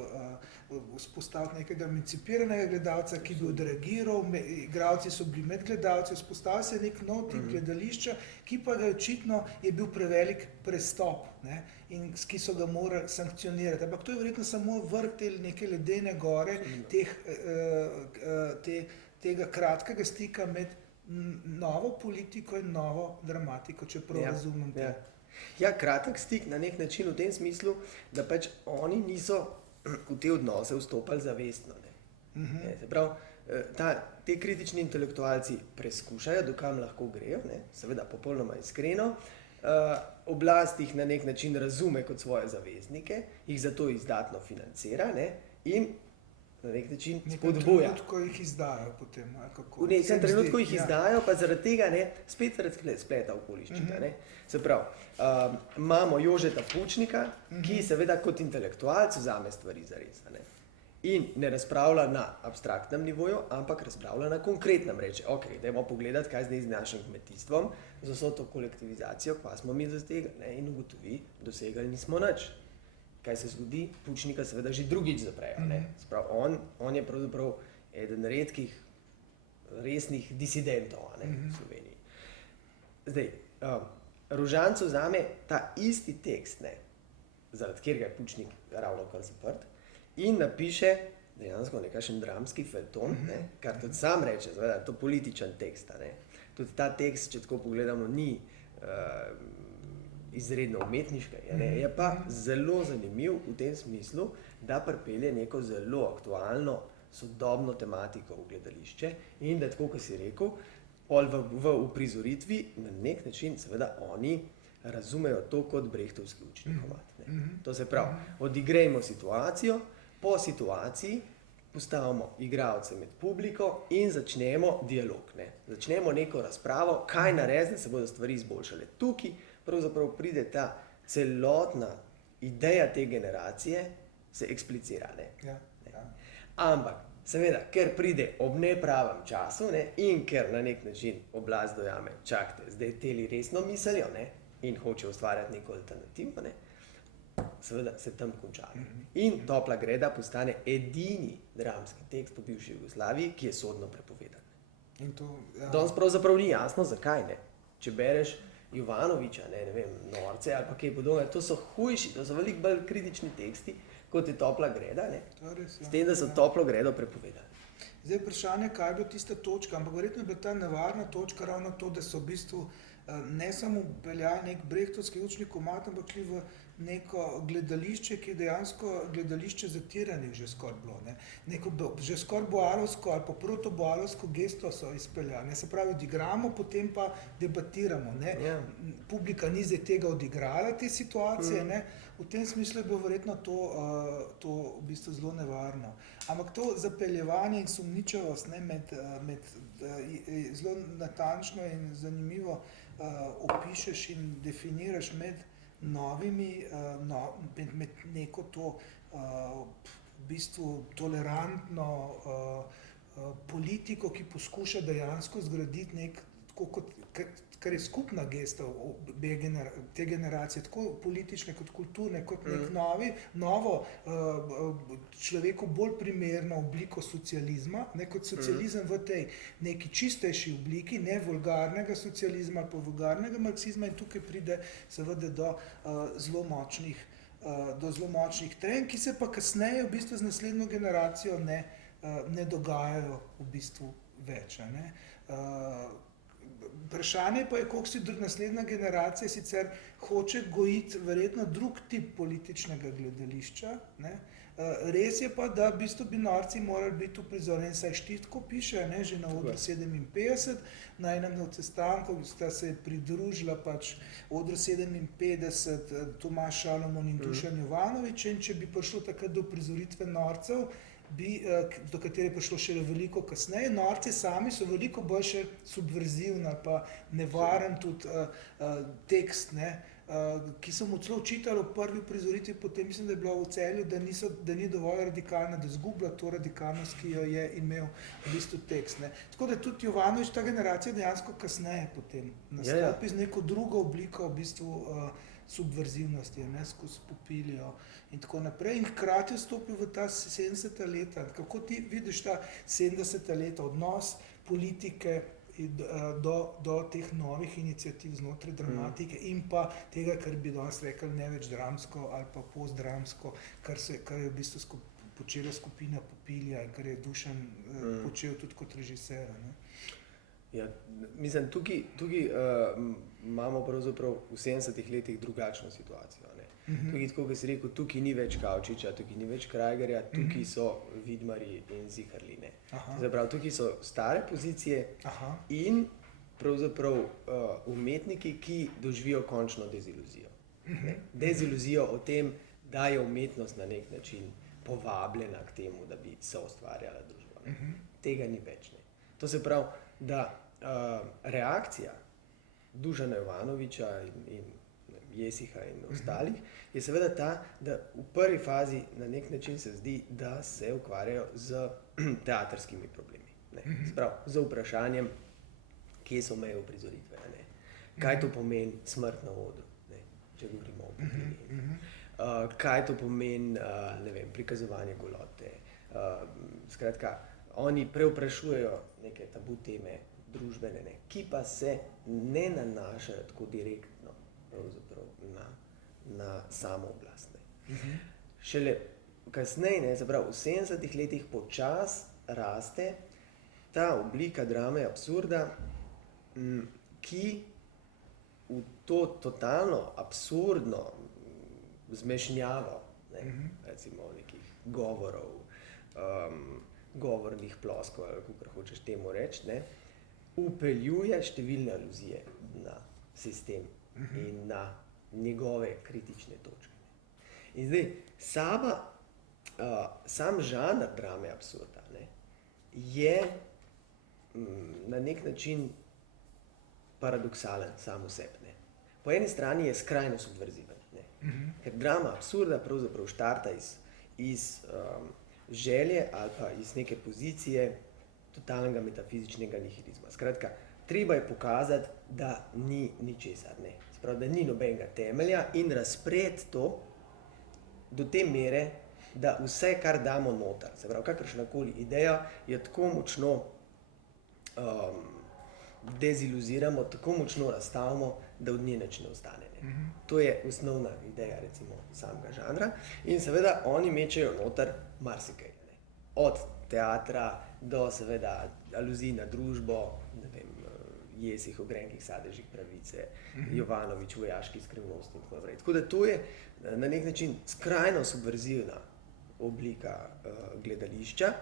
vzpostaviti nekega emancipiranega gledalca, ki bi odreagiral, igralci so bili med gledalci, vzpostavil se je nek nov tip gledališča, ki pa ga očitno je bil prevelik prestop, ne, in ki so ga morali sankcionirati. Ampak to je verjetno samo vrh te neke ledene gore, tega kratkega stika med novo politiko in novo dramatiko, če prav razumem. Ja, kratek stik na nek način v tem smislu, da pač oni niso v te odnose vstopali zavestno. Se pravi, te kritični intelektualci preskušajo, dokam lahko grejo, seveda popolnoma iskreno, oblast jih na nek način razume kot svoje zaveznike, jih zato izdatno financira in na nek način spodbuja. V nekem trenutku jih izdajo potem, kako? V nekem trenutku jih izdajo, pa zaradi tega spet zaradi spleta okoliščin. Se pravi, imamo Jožeta Pučnika, ki seveda kot intelektualec vzame stvari zares. In ne razpravlja na abstraktnem nivoju, ampak razpravlja na konkretnem. Reče, ok, dajmo pogledati, kaj zdaj z našim kmetijstvom, z vso to kolektivizacijo, kva smo mi zastegali, in ugotovi, dosegali nismo nič. Kaj se zgodi? Pučnika seveda že drugič zaprejo. Sprav, on je pravzaprav eden redkih resnih disidentov v Sloveniji. Zdaj, Rožancu vzame ta isti tekst, zaradi katerega je Pučnik ravno kar zaprt, in napiše dejansko nekakšen dramski feljton, kar tudi sam reče, seveda je to političen tekst. Tudi ta tekst, če tako pogledamo, ni izredno umetniška, je pa zelo zanimiv v tem smislu, da pripelje neko zelo aktualno, sodobno tematiko v gledališče in da, tako kot si rekel, v uprizoritvi na nek način seveda oni razumejo to kot brechtovski učni komad. To se pravi, odigrajmo situacijo, po situaciji postavimo igralce med publiko in začnemo dialog. Začnemo neko razpravo, kaj narediti, da se bodo stvari izboljšale. Tukaj pravzaprav pride ta celotna ideja te generacije, se eksplicira. Ampak, seveda, ker pride ob nepravem času in ker na nek način oblast dojame, čakajte, zdaj teli resno mislijo in hoče ustvarjati neko alternativo, seveda se tam konča. In Topla greda postane edini dramski tekst v bivši Jugoslaviji, ki je sodno prepovedan. Danes pravzaprav ni jasno, zakaj. Če bereš Jovanoviča, ne vem, Norce ali pa kaj podobno, to so hujši, to so veliko bolj kritični teksti, kot je Topla greda, s tem, da so Toplo gredo prepovedali. Zdaj vprašanje, kaj je bila tista točka, ampak verjetno je bila ta nevarna točka ravno to, da so v bistvu ne samo peljali nek brechtovski učni komad, ampak šli v neko gledališče, ki je dejansko gledališče zatiranih že skoraj bilo. Neko že skoraj boalovsko ali pa protoboalovsko gesto so izpeljali. Se pravi, odigramo, potem pa debatiramo. Publika ni zdaj tega odigrala, te situacije. V tem smislu je bilo verjetno to v bistvu zelo nevarno. Ampak to zapeljevanje in sumničavost zelo natančno in zanimivo opišeš in definiraš med novimi, med neko to v bistvu tolerantno politiko, ki poskuša dejansko zgraditi nek, kar je skupna gesta te generacije, tako politične kot kulturne, kot nek novo človeku bolj primerno obliko socializma, kot socializem v tej neki čistejši obliki, ne vulgarnega socializma ali pa vulgarnega marksizma, in tukaj pride seveda do zelo močnih trenj, ki se pa kasneje v bistvu z naslednjo generacijo ne dogajajo v bistvu več. Vprašanje pa je, koliko si naslednja generacija sicer hoče gojiti verjetno drug tip političnega gledališča. Res je pa, da v bistvu bi Norci morali biti uprizorjeni, saj Štitko piše, že na odru 57, na enem od sestankov sta se pridružila pač odru 57 Tomaž Šalamon in Dušan Jovanovič, in če bi prišlo takrat do uprizoritve Norcev, do katere je prišlo še veliko kasneje. Norci sami so veliko bolj še subverzivni ali pa nevaren tudi tekst, ki so mu celo očitali v prvi uprizoritvi, potem mislim, da je bilo v Celju, da ni dovolj radikalna, da izgublja to radikalnost, ki jo je imel v bistvu tekst. Tako da tudi Jovanovič, ta generacija dejansko kasneje potem nastopi z neko drugo obliko v bistvu subverzivnosti, ne, skozi popilijo in tako naprej. In hkrati vstopil v ta 70. leta. Kako ti vidiš ta 70. leta, odnos politike do teh novih iniciativ znotraj dramatike in pa tega, kar bi danes rekli ne več dramsko ali pa postdramsko, kar je v bistvu počela skupina Popilja in kar je Dušan počel tudi kot režiser. Ne? Ja, mislim, tukaj imamo pravzaprav v 70 letih drugačno situacijo. Ne? Tukaj, tako kot si rekel, tukaj ni več Kavčiča, tukaj ni več Krajgerja, tukaj so Vidmarji in Ziherli. Zaprav, tukaj so stare pozicije in pravzaprav umetniki, ki doživijo končno deziluzijo. Deziluzijo o tem, da je umetnost na nek način povabljena k temu, da bi se ustvarjala družba. Tega ni več. Ne? To se pravi, da reakcija Dušana Jovanovića in Jesiha in ostalih je seveda ta, da v prvi fazi na nek način se zdi, da se ukvarjajo z teatrskimi problemi. Z vprašanjem, kje so meje uprizoritve, kaj to pomeni smrt na odru, če govorimo o Popilji. Kaj to pomeni prikazovanje golote. Skratka, oni prevprašujejo neke tabu teme družbene, ki pa se ne nanašajo tako direktno na samo oblast. Šele kasneje, v 70 letih počasi raste ta oblika drame absurda, ki v to totalno absurdno zmešnjavo, recimo nekih govorov, govornih ploskov, ali kakor hočeš temu reči, vpeljuje številne aluzije na sistem in na njegove kritične točke. In zdaj, sam žanr drame absurda je na nek način paradoksalen sam v sebi. Po eni strani je skrajno subverziven, ker drama absurda pravzaprav štarta iz želje ali pa iz neke pozicije totalnega metafizičnega nihilizma. Skratka, treba je pokazati, da ni ničesar, da ni nobenega temelja in razpreti to do te mere, da vse, kar damo noter, se pravi, kakršnakoli ideja, jo tako močno deziluziramo, tako močno razstavimo, da od nje nič ne ostane. To je osnovna ideja, recimo, samega žanra. In seveda oni mečejo noter marsikaj. Od teatra do seveda aluzij na družbo, Jesih o grenkih sadežih pravice, Jovanović vojaški skrivnosti in tako naprej. Tako da to je na nek način skrajno subverzivna oblika gledališča,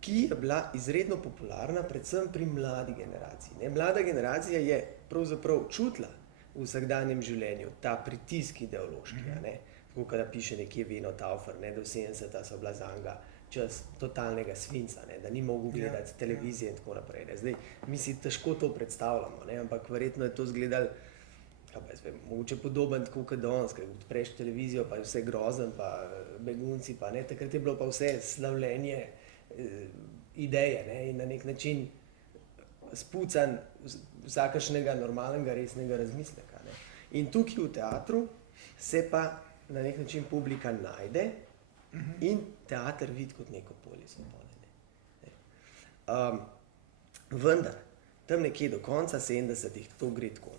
ki je bila izredno popularna predvsem pri mladi generaciji. Mlada generacija je pravzaprav čutila v vsakdanjem življenju ta pritisk ideološki. Tako kada piše nekje Veno Taufer, da 70-ta so bila zanga čas totalnega svinca, da ni mogel gledati televizije in tako naprej. Zdaj, mi si težko to predstavljamo, ampak verjetno je to izgledalo, mogoče podoben tako kot danes, ker odpreš televizijo, pa je vse grozen, pa begunci, pa takrat je bilo pa vse slavljenje ideje in na nek način spucan vsakršnega normalnega, resnega razmisleka. In tukaj v teatru se pa na nek način publika najde in teater vidi kot neko polje svobode. Vendar, tam nekje do konca 70-ih to gre tako.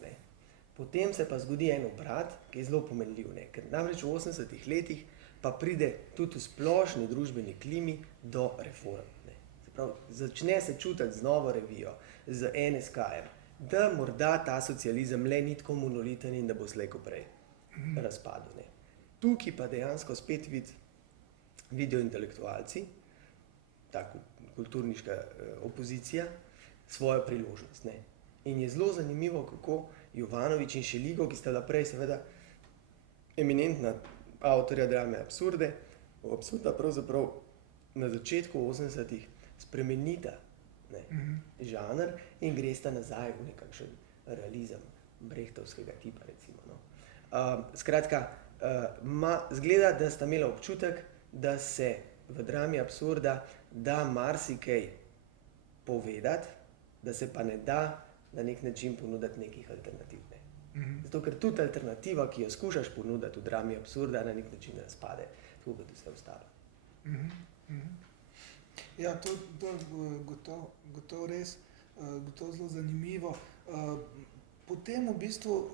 Potem se pa zgodi en obrat, ki je zelo pomenljiv, ker namreč v 80-ih letih pa pride tudi v splošni družbeni klimi do reform. Začne se čutiti z Novo revijo, z NSK-jem, da morda ta socializem le ni tako monoliten in da bo slej ko prej razpadel. Tukaj pa dejansko spet vidijo intelektualci, ta kulturniška opozicija, svojo priložnost. In je zelo zanimivo, kako Jovanović in Šeligo, ki sta bila prej seveda eminentna avtorja drame absurda pravzaprav na začetku 80-ih spremenita žanr in gresta nazaj v nekakšen realizem brechtovskega tipa, recimo. Skratka, zgleda, da sta imela občutek, da se v drami absurda da marsikaj povedati, da se pa ne da na nek način ponuditi nekih alternativ. Zato, ker tudi alternativa, ki jo skušaš ponuditi v drami absurda, na nek način razpade, tako kot vse ostalo. Ja, to je gotovo res, gotovo zelo zanimivo. Potem v bistvu,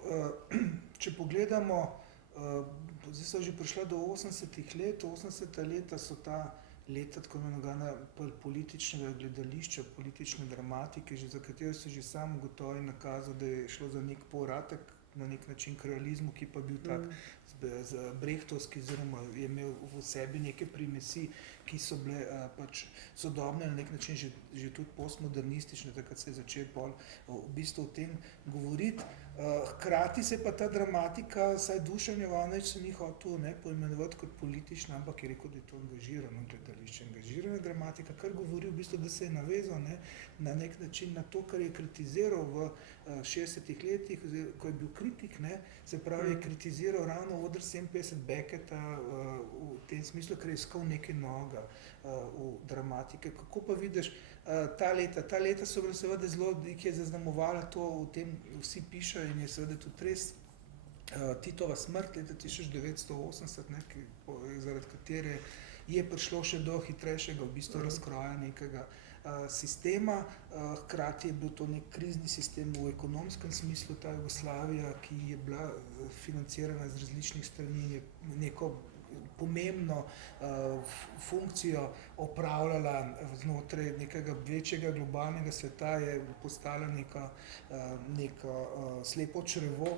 če pogledamo, zdaj so že prišla do 80 let, 80 leta so ta leta tako imenovanega političnega gledališča, politične dramatike, za katero se že sam gotovo nakazal, da je šlo za nek povratek na nek način k realizmu, ki pa bil tak brehtovski, oziroma je imel v sebi neke primesi, ki so bile pač sodobne, na nek način že tudi postmodernistične, takrat se je začel bolj v bistvu o tem govoriti. Hkrati se pa ta dramatika, saj Dušan Jovanović se ni hotel poimenovati kot politična, ampak je rekel, da je to angažirano gledališče, angažirana dramatika, kar govori v bistvu, da se je navezal na nek način na to, kar je kritiziral v 60-ih letih, ko je bil kritik, se pravi, je kritiziral ravno oder 57 Becketa v tem smislu, ker je iskal nekaj novega v dramatike. Kako pa vidiš ta leta? Ta leta so bile seveda zelo, ki je zaznamovala to, o tem vsi pišejo in je seveda tudi res Titova smrt leta 1980, zaradi katere je prišlo še do hitrejšega v bistvu razkroja nekega sistema. Hkrati je bil to nek krizni sistem v ekonomskem smislu, ta Jugoslavija, ki je bila financirana z različnih strani, je neko pomembno funkcijo opravljala znotraj nekega večjega globalnega sveta, je postala neko slepo črevo,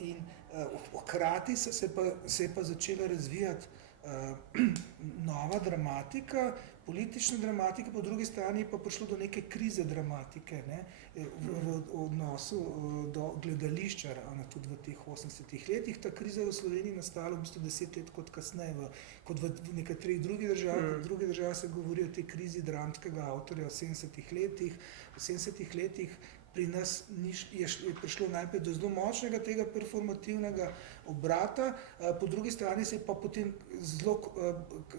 in hkrati se je pa začela razvijati nova dramatika, politična dramatika, po drugi strani je pa prišlo do neke krize dramatike, v odnosu do gledališča, ravno tudi v teh 80-ih letih. Ta kriza je v Sloveniji nastala v bistvu 10 let kot kasneje, kot v nekaterih drugih državah. V drugih državah se govori o tej krizi dramskega avtorja v 70-ih letih. V 70-ih letih pri nas je prišlo najprej do zelo močnega tega performativnega obrata, po drugi strani se je pa potem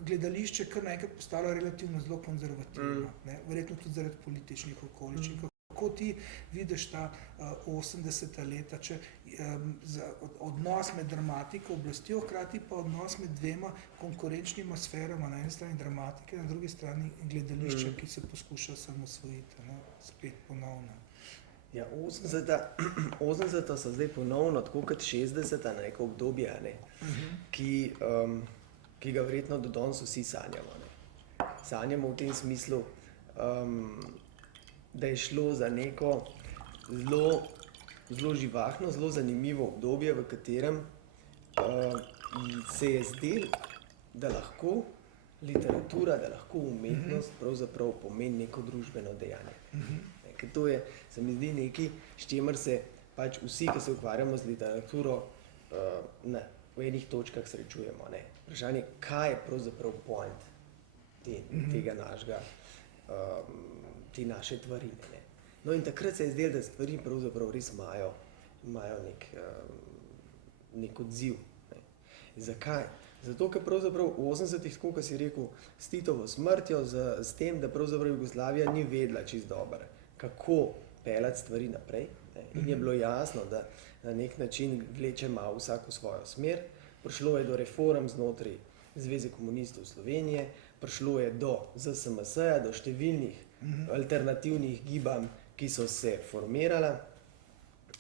gledališče kar naenkrat postalo relativno zelo konzervativno, verjetno tudi zaradi političnih okoliščin. Kako ti vidiš ta 80. leta, odnos med dramatiko, oblastjo, hkrati pa odnos med dvema konkurenčnima sferama, na eni strani dramatike, na drugi strani gledališča, ki se poskuša osamosvojiti, spet ponovno. Ja, 80 so zdaj ponovno, tako kot 60 na neko obdobje, ki ga verjetno do danes vsi sanjamo. Sanjamo v tem smislu, da je šlo za neko zelo živahno, zelo zanimivo obdobje, v katerem se je zdelo, da lahko literatura, da lahko umetnost pravzaprav pomeni neko družbeno dejanje. Ker to je, se mi zdi, nekaj, s čimer se pač vsi, ki se ukvarjamo z literaturo, v enih točkah srečujemo. Vprašanje, kaj je pravzaprav point tega našega, te naše tvarine. No in takrat se je zdelo, da stvari pravzaprav res imajo nek odziv. Zakaj? Zato, ker pravzaprav v 80-ih, tako kot si rekel, s Titovo smrtjo, s tem, da pravzaprav Jugoslavija ni vedela čisto dobro, kako peljati stvari naprej. In je bilo jasno, da na nek način vleče malo vsako svojo smer. Prišlo je do reform znotraj Zveze komunistov Slovenije, prišlo je do ZSMS-ja, do številnih alternativnih gibanj, ki so se formirala.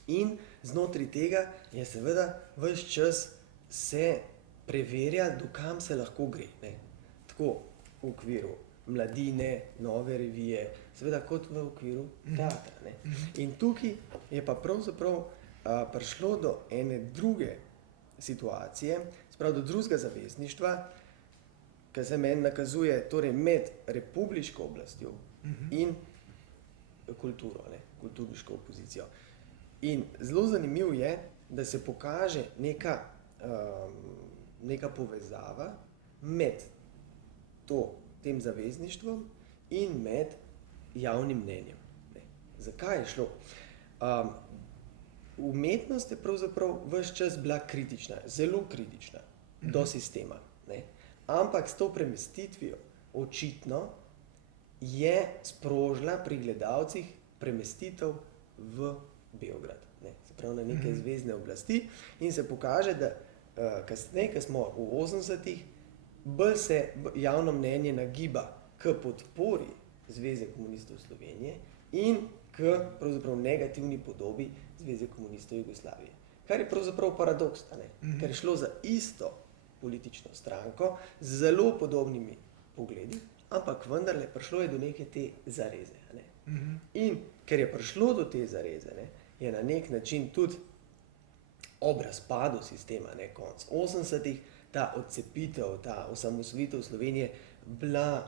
In znotraj tega je seveda ves čas se preverja, do kam se lahko gre. Tako v okviru Mladine, Nove revije, seveda kot v okviru teatra. In tukaj je pa pravzaprav prišlo do ene druge situacije, spravo do drugega zavezništva, ki se meni nakazuje torej med republiško oblastjo in kulturo, kulturniško opozicijo. In zelo zanimivo je, da se pokaže neka povezava med tem zavezništvom in med javnim mnenjem. Zakaj je šlo? Umetnost je pravzaprav ves čas bila kritična, zelo kritična do sistema. Ampak s to premestitvijo očitno je sprožila pri gledalcih premestitev v Beograd. se pravi na neke zvezne oblasti in se pokaže, da kasneje, ko smo v 80-ih, bolj se javno mnenje nagiba k podpori Zveze komunistov Slovenije in k pravzaprav negativni podobi Zveze komunistov Jugoslavije. Kar je pravzaprav paradoks, ker je šlo za isto politično stranko z zelo podobnimi pogledi, ampak vendarle prišlo je do neke te zareze. In ker je prišlo do te zareze, je na nek način tudi ob razpadu sistema, konc 80-ih, ta odcepitev, ta osamosvojitev Slovenije bila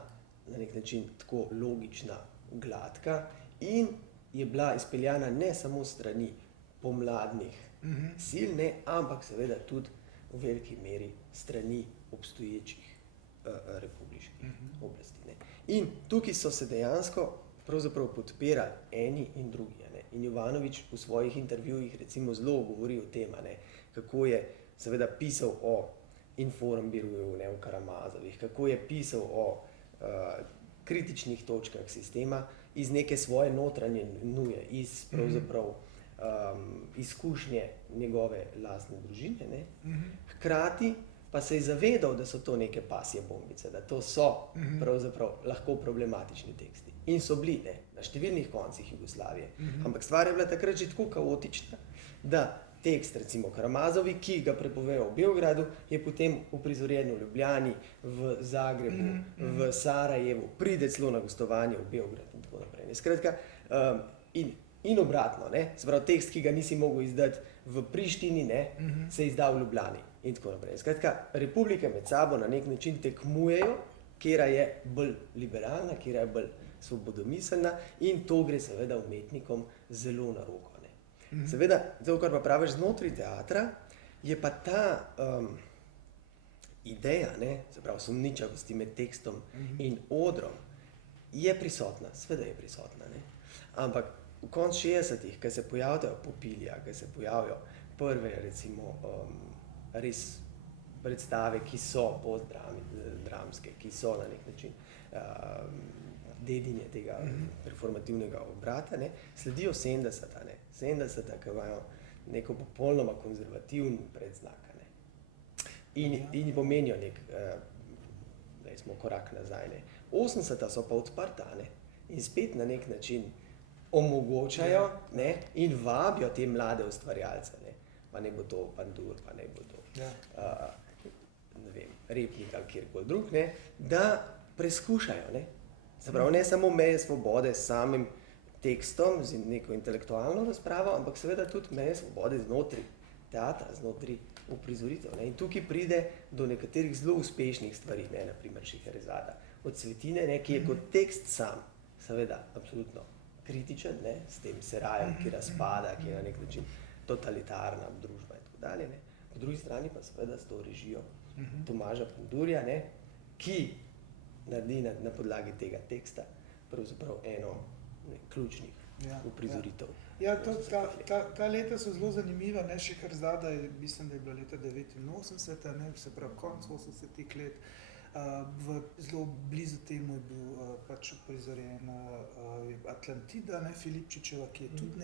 na nek način tako logična, gladka in je bila izpeljana ne samo strani pomladnih sil, ampak seveda tudi v veliki meri strani obstoječih republiških oblasti. In tukaj so se dejansko pravzaprav podpirali eni in drugi. In Jovanovič v svojih intervjujih recimo zelo govori o tem, kako je seveda pisal o Informbiruju, o Karamazovih, kako je pisal o kritičnih točkah sistema iz neke svoje notranje nuje, iz pravzaprav izkušnje njegove lastne družine. Hkrati pa se je zavedal, da so to neke pasje bombice, da to so pravzaprav lahko problematični teksti. In so bili na številnih koncih Jugoslavije. Ampak stvar je bila takrat že tako kaotična, da tekst, recimo Karamazovi, ki ga prepovejo v Beogradu, je potem uprizorjen v Ljubljani, v Zagrebu, v Sarajevu, pride celo na gostovanje v Beograd in tako naprej. Skratka, in obratno, se pravi, tekst, ki ga nisi mogel izdati v Prištini, se izda v Ljubljani in tako naprej. Skratka, republike med sabo na nek način tekmujejo, katera je bolj liberalna, katera je bolj svobodomiselna in to gre seveda umetnikom zelo na roko. Seveda, to, kar pa praviš znotraj teatra, je pa ta ideja, se pravi, sumničavosti med tekstom in odrom, je prisotna, seveda je prisotna. Ampak v koncu 60-ih, ko se pojavljajo Popilja, ko se pojavljajo prve, recimo, res predstave, ki so postdramske, ki so na nek način dedinje tega performativnega obrata, sledijo 70-ta, 70-ta, ki imajo neko popolnoma konzervativen predznak. In pomenijo nek, korak nazaj. 80-ta so pa odprta in spet na nek način omogočajo in vabijo te mlade ustvarjalce. Pa ne bo to Pandur, pa ne bo to Repnik ali kjerkoli drug, da preskušajo. Se pravi, ne samo meje svobode s samim tekstom, z neko intelektualno razpravo, ampak seveda tudi meje svobode znotraj teatra, znotraj uprizoritev. In tukaj pride do nekaterih zelo uspešnih stvari, naprimer Šiherazada od Cvetine, ki je kot tekst sam, seveda, absolutno kritičen, s tem serajem, ki razpada, ki je na nek način totalitarna družba in tako dalje. Po drugi strani pa seveda s to režijo Tomaža Pandurja, ki naredi na podlagi tega teksta pravzaprav eno ključnih uprizoritev. Ta leta so zelo zanimiva, Šiherazada, mislim, da je bila leta 89, se pravi konc 80-ih let. Zelo blizu temu je bil pač uprizorjena Atlantida, Filipčičeva, ki je tudi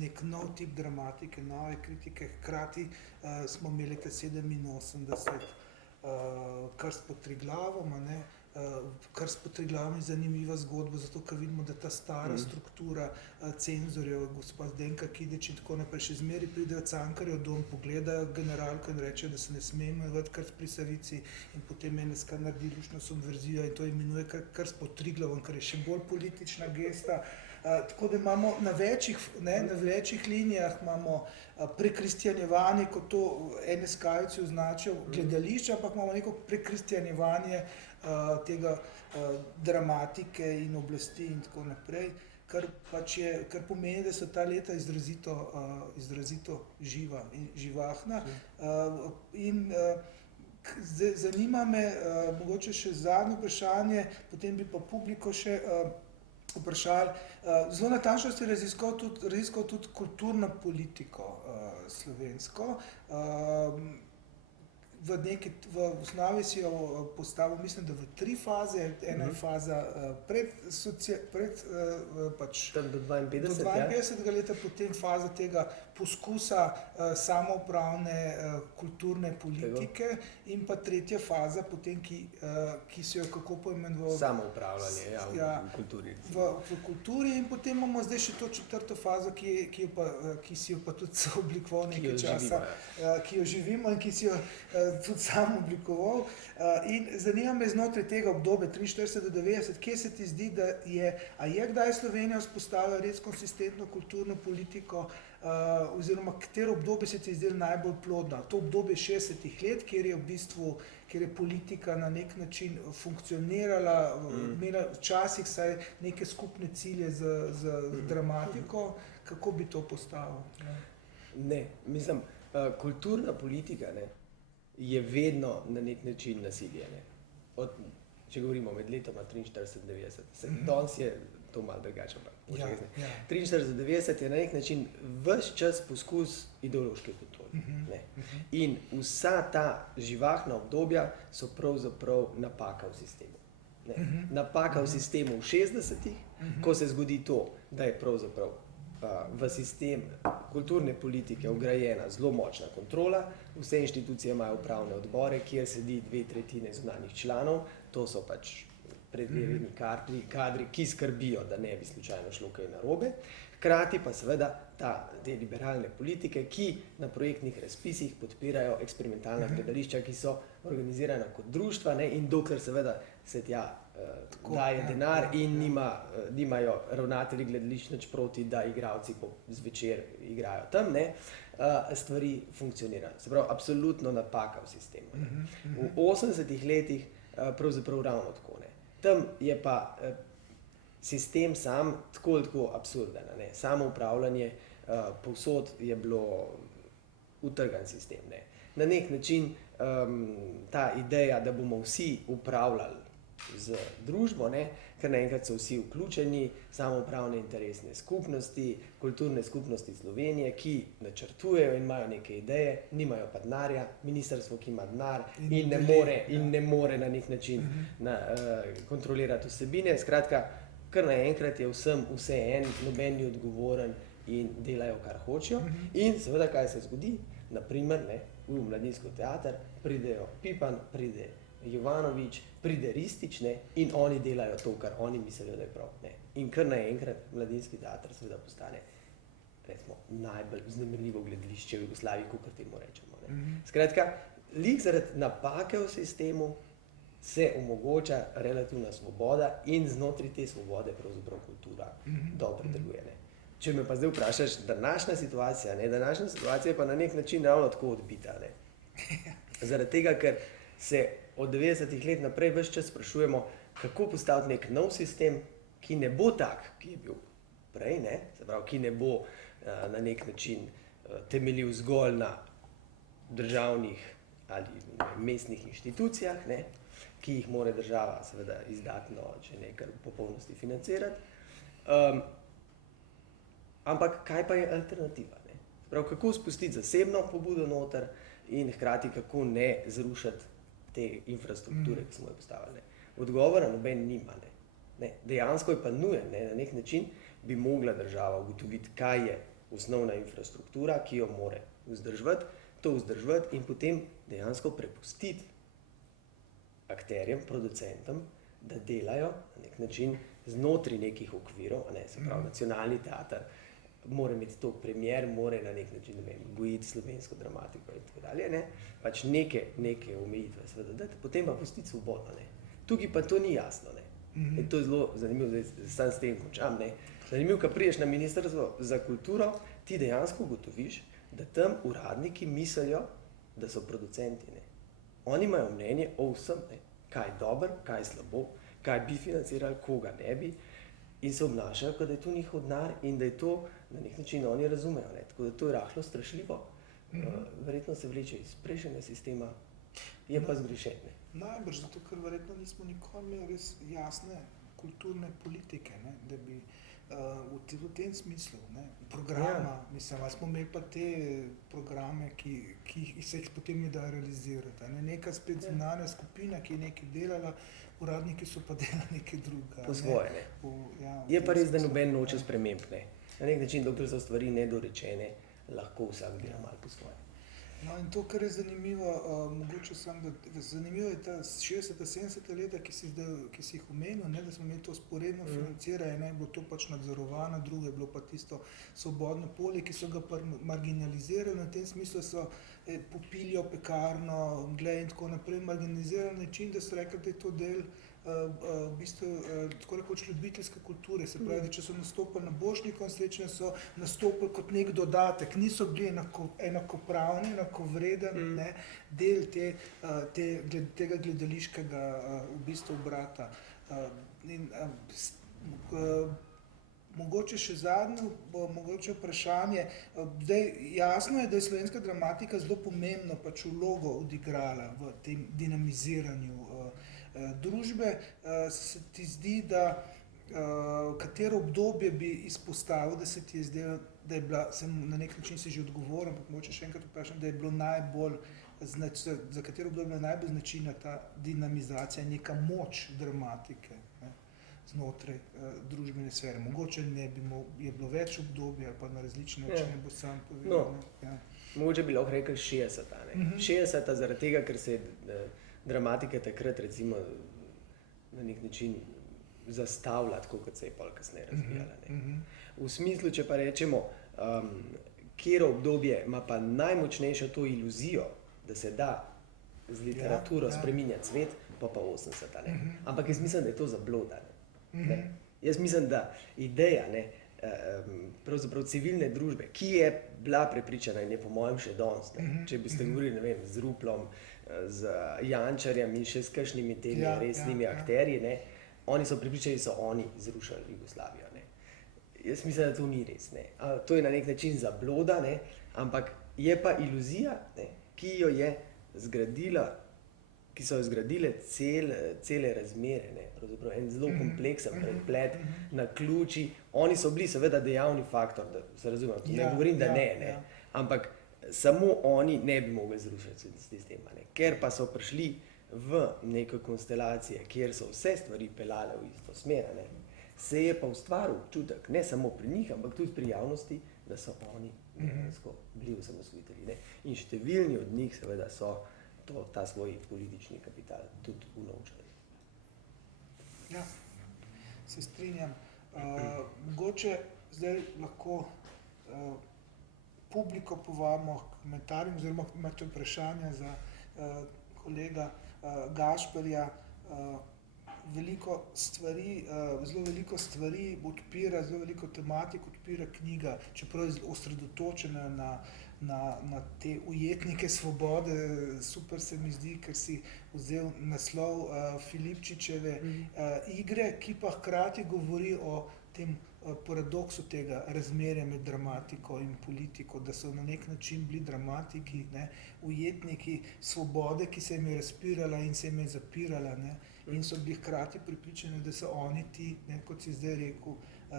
nek nov tip dramatike, nove kritike. Hkrati smo imeli leta 87 Krst pod Triglavom, Krst pod Triglavom je zanimiva zgodba, zato ker vidimo, da ta stara struktura cenzorjev, gospa Zdenka Kidič in tako naprej, še zmeraj pridejo Cankarjev dom, pogledajo generalko in rečejo, da se ne sme imenovati Krst pri Savici in potem NSK naredi rušno subverzijo in to imenuje Krst pod Triglavom, kar je še bolj politična gesta. Tako da imamo na večjih linijah imamo prekristjanjevanje, kot to NSK-jevci označijo gledališče, ampak imamo neko prekristjanjevanje tega dramatike in oblasti in tako naprej, kar pomeni, da so ta leta izrazito živa in živahna. In zanima me, mogoče še zadnje vprašanje, potem bi pa publiko še vprašali. Zelo natančno ste raziskal tudi kulturno politiko slovensko. v osnovi si jo postavil, mislim, da v 3 faze. Ena je faza pač Tam do 52, do 52. leta, potem faza tega poskusa samoupravne kulturne politike in pa tretja faza, potem, ki se jo kako poimenoval Samoupravljanje, v kulturi. V kulturi, in potem imamo zdaj še to 4. fazo, ki si jo pa tudi oblikoval nekaj časa, ki jo živimo in ki si jo tudi sam oblikoval. In zanima me znotraj tega obdobja 43 do 90, kje se ti zdi, da je kdaj Slovenija vzpostavila res konsistentno kulturno politiko, oziroma katero obdobje se ti je zdelo najbolj plodno? To obdobje 60 let, kjer je politika na nek način funkcionirala, imela včasih vsaj neke skupne cilje z dramatiko. Kako bi to postavil? Ne, mislim, kulturna politika, ne, je vedno na nek način nasilje. Ne. Če govorimo med letoma 43-90, danes je to malo drugače. 43-90 je na nek način ves čas poskus ideološke kontrole. In vsa ta živahna obdobja so pravzaprav napaka v sistemu. Napaka v sistemu v 60-ih, ko se zgodi to, da je pravzaprav v sistem kulturne politike vgrajena zelo močna kontrola. Vse inštitucije imajo upravne odbore, kjer sedi 2/3 zunanjih članov, to so pač preverjeni kadri, ki skrbijo, da ne bi slučajno šlo kaj narobe. Hkrati pa seveda te liberalne politike, ki na projektnih razpisih podpirajo eksperimentalna gledališča, ki so organizirana kot društva, ne, in dokler seveda se tja daje denar in nimajo ravnatelji gledališč nič proti, da igralci zvečer igrajo tam, ne, stvari funkcionirajo. Se pravi, absolutno napaka v sistemu. V 80-ih letih pravzaprav ravno tako. Ne. Tam je pa sistem sam tako absurden. Ne. Samo upravljanje povsod je bilo utrgan sistem. Ne. Na nek način ta ideja, da bomo vsi upravljali z družbo, ne, ker naenkrat so vsi vključeni, samoupravne interesne skupnosti, kulturne skupnosti Slovenije, ki načrtujejo in imajo neke ideje, nimajo pa denarja, ministrstvo, ki ima denar in ne more na nek način kontrolirati vsebine. Skratka, kar naenkrat je vsem vseeno, noben ni odgovoren in delajo, kar hočejo. In seveda, kaj se zgodi? Naprimer, ne, v Mladinski teater pridejo Pipan, pride Jovanovič, pride Ristić, ne, in oni delajo to, kar oni mislijo, da je prav. Ne. In kar naenkrat Mladinski teater seveda postane, recimo, najbolj vznemirljivo gledališče v Jugoslaviji, kakor temu rečemo. Ne. Skratka, lik zaradi napake v sistemu se omogoča relativna svoboda in znotraj te svobode pravzaprav kultura dobro deluje. Ne. Če me pa zdaj vprašaš, današnja situacija je pa na nek način ravno tako odbita. Ne. Zaradi tega, ker se od 90-ih let naprej ves čas sprašujemo, kako postaviti nek nov sistem, ki ne bo tak, ki je bil prej, ne? Se pravi, ki ne bo na nek način temeljil zgolj na državnih ali mestnih inštitucijah, ne? Ki jih mora država seveda izdatno, če ne kar v popolnosti financirati. Ampak kaj pa je alternativa? Ne? Se pravi, kako spustiti zasebno pobudo noter in hkrati kako ne zrušiti te infrastrukture, ki smo jo postavili. Odgovora noben nima. Ne. Dejansko je pa nujen. Ne. Na nek način bi mogla država ugotoviti, kaj je osnovna infrastruktura, ki jo more vzdrževati in potem dejansko prepustiti akterjem, producentom, da delajo na nek način znotraj nekih okvirov. Ne. Se pravi, nacionalni teater mora imeti toliko premier, mora na nek način gojiti slovensko dramatiko in tako dalje. Ne? Pač neke omejitve, seveda, dajte, potem pa pustiti svobodno. Ne? Tukaj pa to ni jasno. Ne? In to je zelo zanimivo, zdaj sam s tem končam. Ne? Zanimivo, ko priješ na Ministrstvo za kulturo, ti dejansko ugotoviš, da tam uradniki mislijo, da so producenti. Ne? Oni imajo mnenje o vsem, ne? Kaj je dobro, kaj je slabo, kaj bi financirali, koga ne bi. In se obnašajo, kot da je to njihov denar in da je to na nek način oni razumejo. Ne? Tako da to je rahlo strašljivo. Verjetno se vleče iz prejšnjega sistema, je pa zgrešen. Najbrž, zato ker verjetno nismo nikoli imeli res jasne kulturne politike, ne? Da bi v tem smislu, ne, programa, mislim, ali smo imeli pa te programe, ki se jih potem ne da realizirati, ne, neka spet zunanja skupina, ki je nekaj delala, uradniki so pa delali nekaj drugega. Po svoje, ne. Ja, Je pa res, da noben noče sprememb, ne. Na nek način, dokler so stvari nedorečene, lahko vsak dela malo po svoje. No, in to, kar je zanimivo, mogoče samo, da zanimivo je ta 60-70 leta, ki si jih omenil, ne, da smo imeli to sporedno financiranje, ne, je bilo to pač nadzorovano, drugo je bilo pa tisto svobodno polje, ki so ga marginalizirali, na tem smislu so popilijo pekarno, glej in tako naprej, marginalizirali način, da so rekli, da je to del v bistvu tako rekoč ljubiteljske kulture, se pravi, da če so nastopili na Bošnikovom srečanju, so nastopili kot nek dodatek, niso bili enakopravni, enakovreden, ne, del tega gledališkega v bistvu obrata. Mogoče še zadnje, mogoče vprašanje. Zdaj, jasno je, da je slovenska dramatika zelo pomembno pač vlogo odigrala v tem dinamiziranju družbe. Se ti zdi, da katero obdobje bi izpostavil, da se ti je zdelo, da je bila, sem na nek način si že odgovoril, ampak mogoče še enkrat vprašam, da je bilo najbolj, za katero obdobje je bila najbolj značilna ta dinamizacija, neka moč dramatike, ne, znotraj družbene sfere. Mogoče ne bi je bilo več obdobja, ali pa na različne načine bo sam povedal. No, ja. Mogoče bi lahko rekel 60-ta, ne. 60-ta zaradi tega, ker se je dramatika takrat recimo na nek način zastavlja, tako kot se je pol kasneje razvijala. Ne. V smislu, če pa rečemo, katero obdobje ima pa najmočnejšo to iluzijo, da se da z literaturo spreminjati svet, pa 80-ta. Ampak jaz mislim, da je to zabloda. Ne. Jaz mislim, da ideja, ne, pravzaprav civilne družbe, ki je bila prepričana in je po mojem še danes, če biste govorili, ne vem, z Ruplom, z Jančarjem in še s kakšnimi temi resnimi akterji, ne, oni so prepričani, so oni zrušili Jugoslavijo. Ne. Jaz mislim, da to ni res. Ne. To je na nek način zabloda, ne, ampak je pa iluzija, ne, ki jo je zgradila, ki so jo zgradile cele razmere, ne, pravzaprav en zelo kompleksen preplet na ključi. Oni so bili seveda dejavni faktor, da se razumem, ne govorim, da ne, ampak samo oni ne bi mogli zrušiti sistema, ne, ker pa so prišli v neke konstelacije, kjer so vse stvari peljale v isto smer, ne, se je pa ustvaril občutek, ne samo pri njih, ampak tudi pri javnosti, da so oni dejansko bili osamosvojitelji, ne, in številni od njih seveda so ta svoj politični kapital tudi unovčali. Ja, se strinjam. Mogoče zdaj lahko publiko povabimo k komentarjem, oziroma imate vprašanja za kolega Gašperja. Zelo veliko stvari odpira, zelo veliko tematik odpira knjiga, čeprav je osredotočena na te ujetnike svobode. Super se mi zdi, ker si vzel naslov Filipčičeve igre, ki pa hkrati govori o tem paradoksu tega razmerja med dramatiko in politiko, da so na nek način bili dramatiki, ne, ujetniki svobode, ki se jim je razpirala in se jim je zapirala, ne, in so bili hkrati prepričani, da so oni ti, ne, kot si zdaj rekel,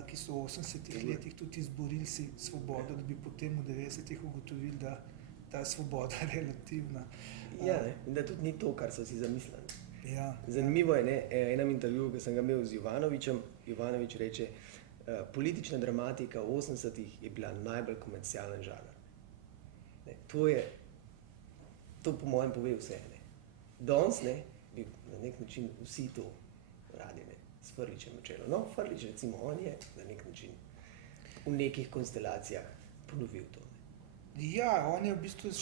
ki so v 80-ih letih tudi izborili si svobodo, da bi potem v 90-ih ugotovili, da ta svoboda je relativna. Ja, ne, in da tudi ni to, kar so si zamislili. Ja, zanimivo je, ne, enem intervjuju, ki sem ga imel z Jovanovićem, Jovanović reče, politična dramatika v 80-ih je bila najbolj komercialen žanr. Ne, to po mojem pove vse. Ne. Danes, ne, bi na nek način vsi to radi, ne, s Frljićem načelo. No, Frljić, recimo, on je na nek način v nekih konstelacijah ponovil to. Ja, on je v bistvu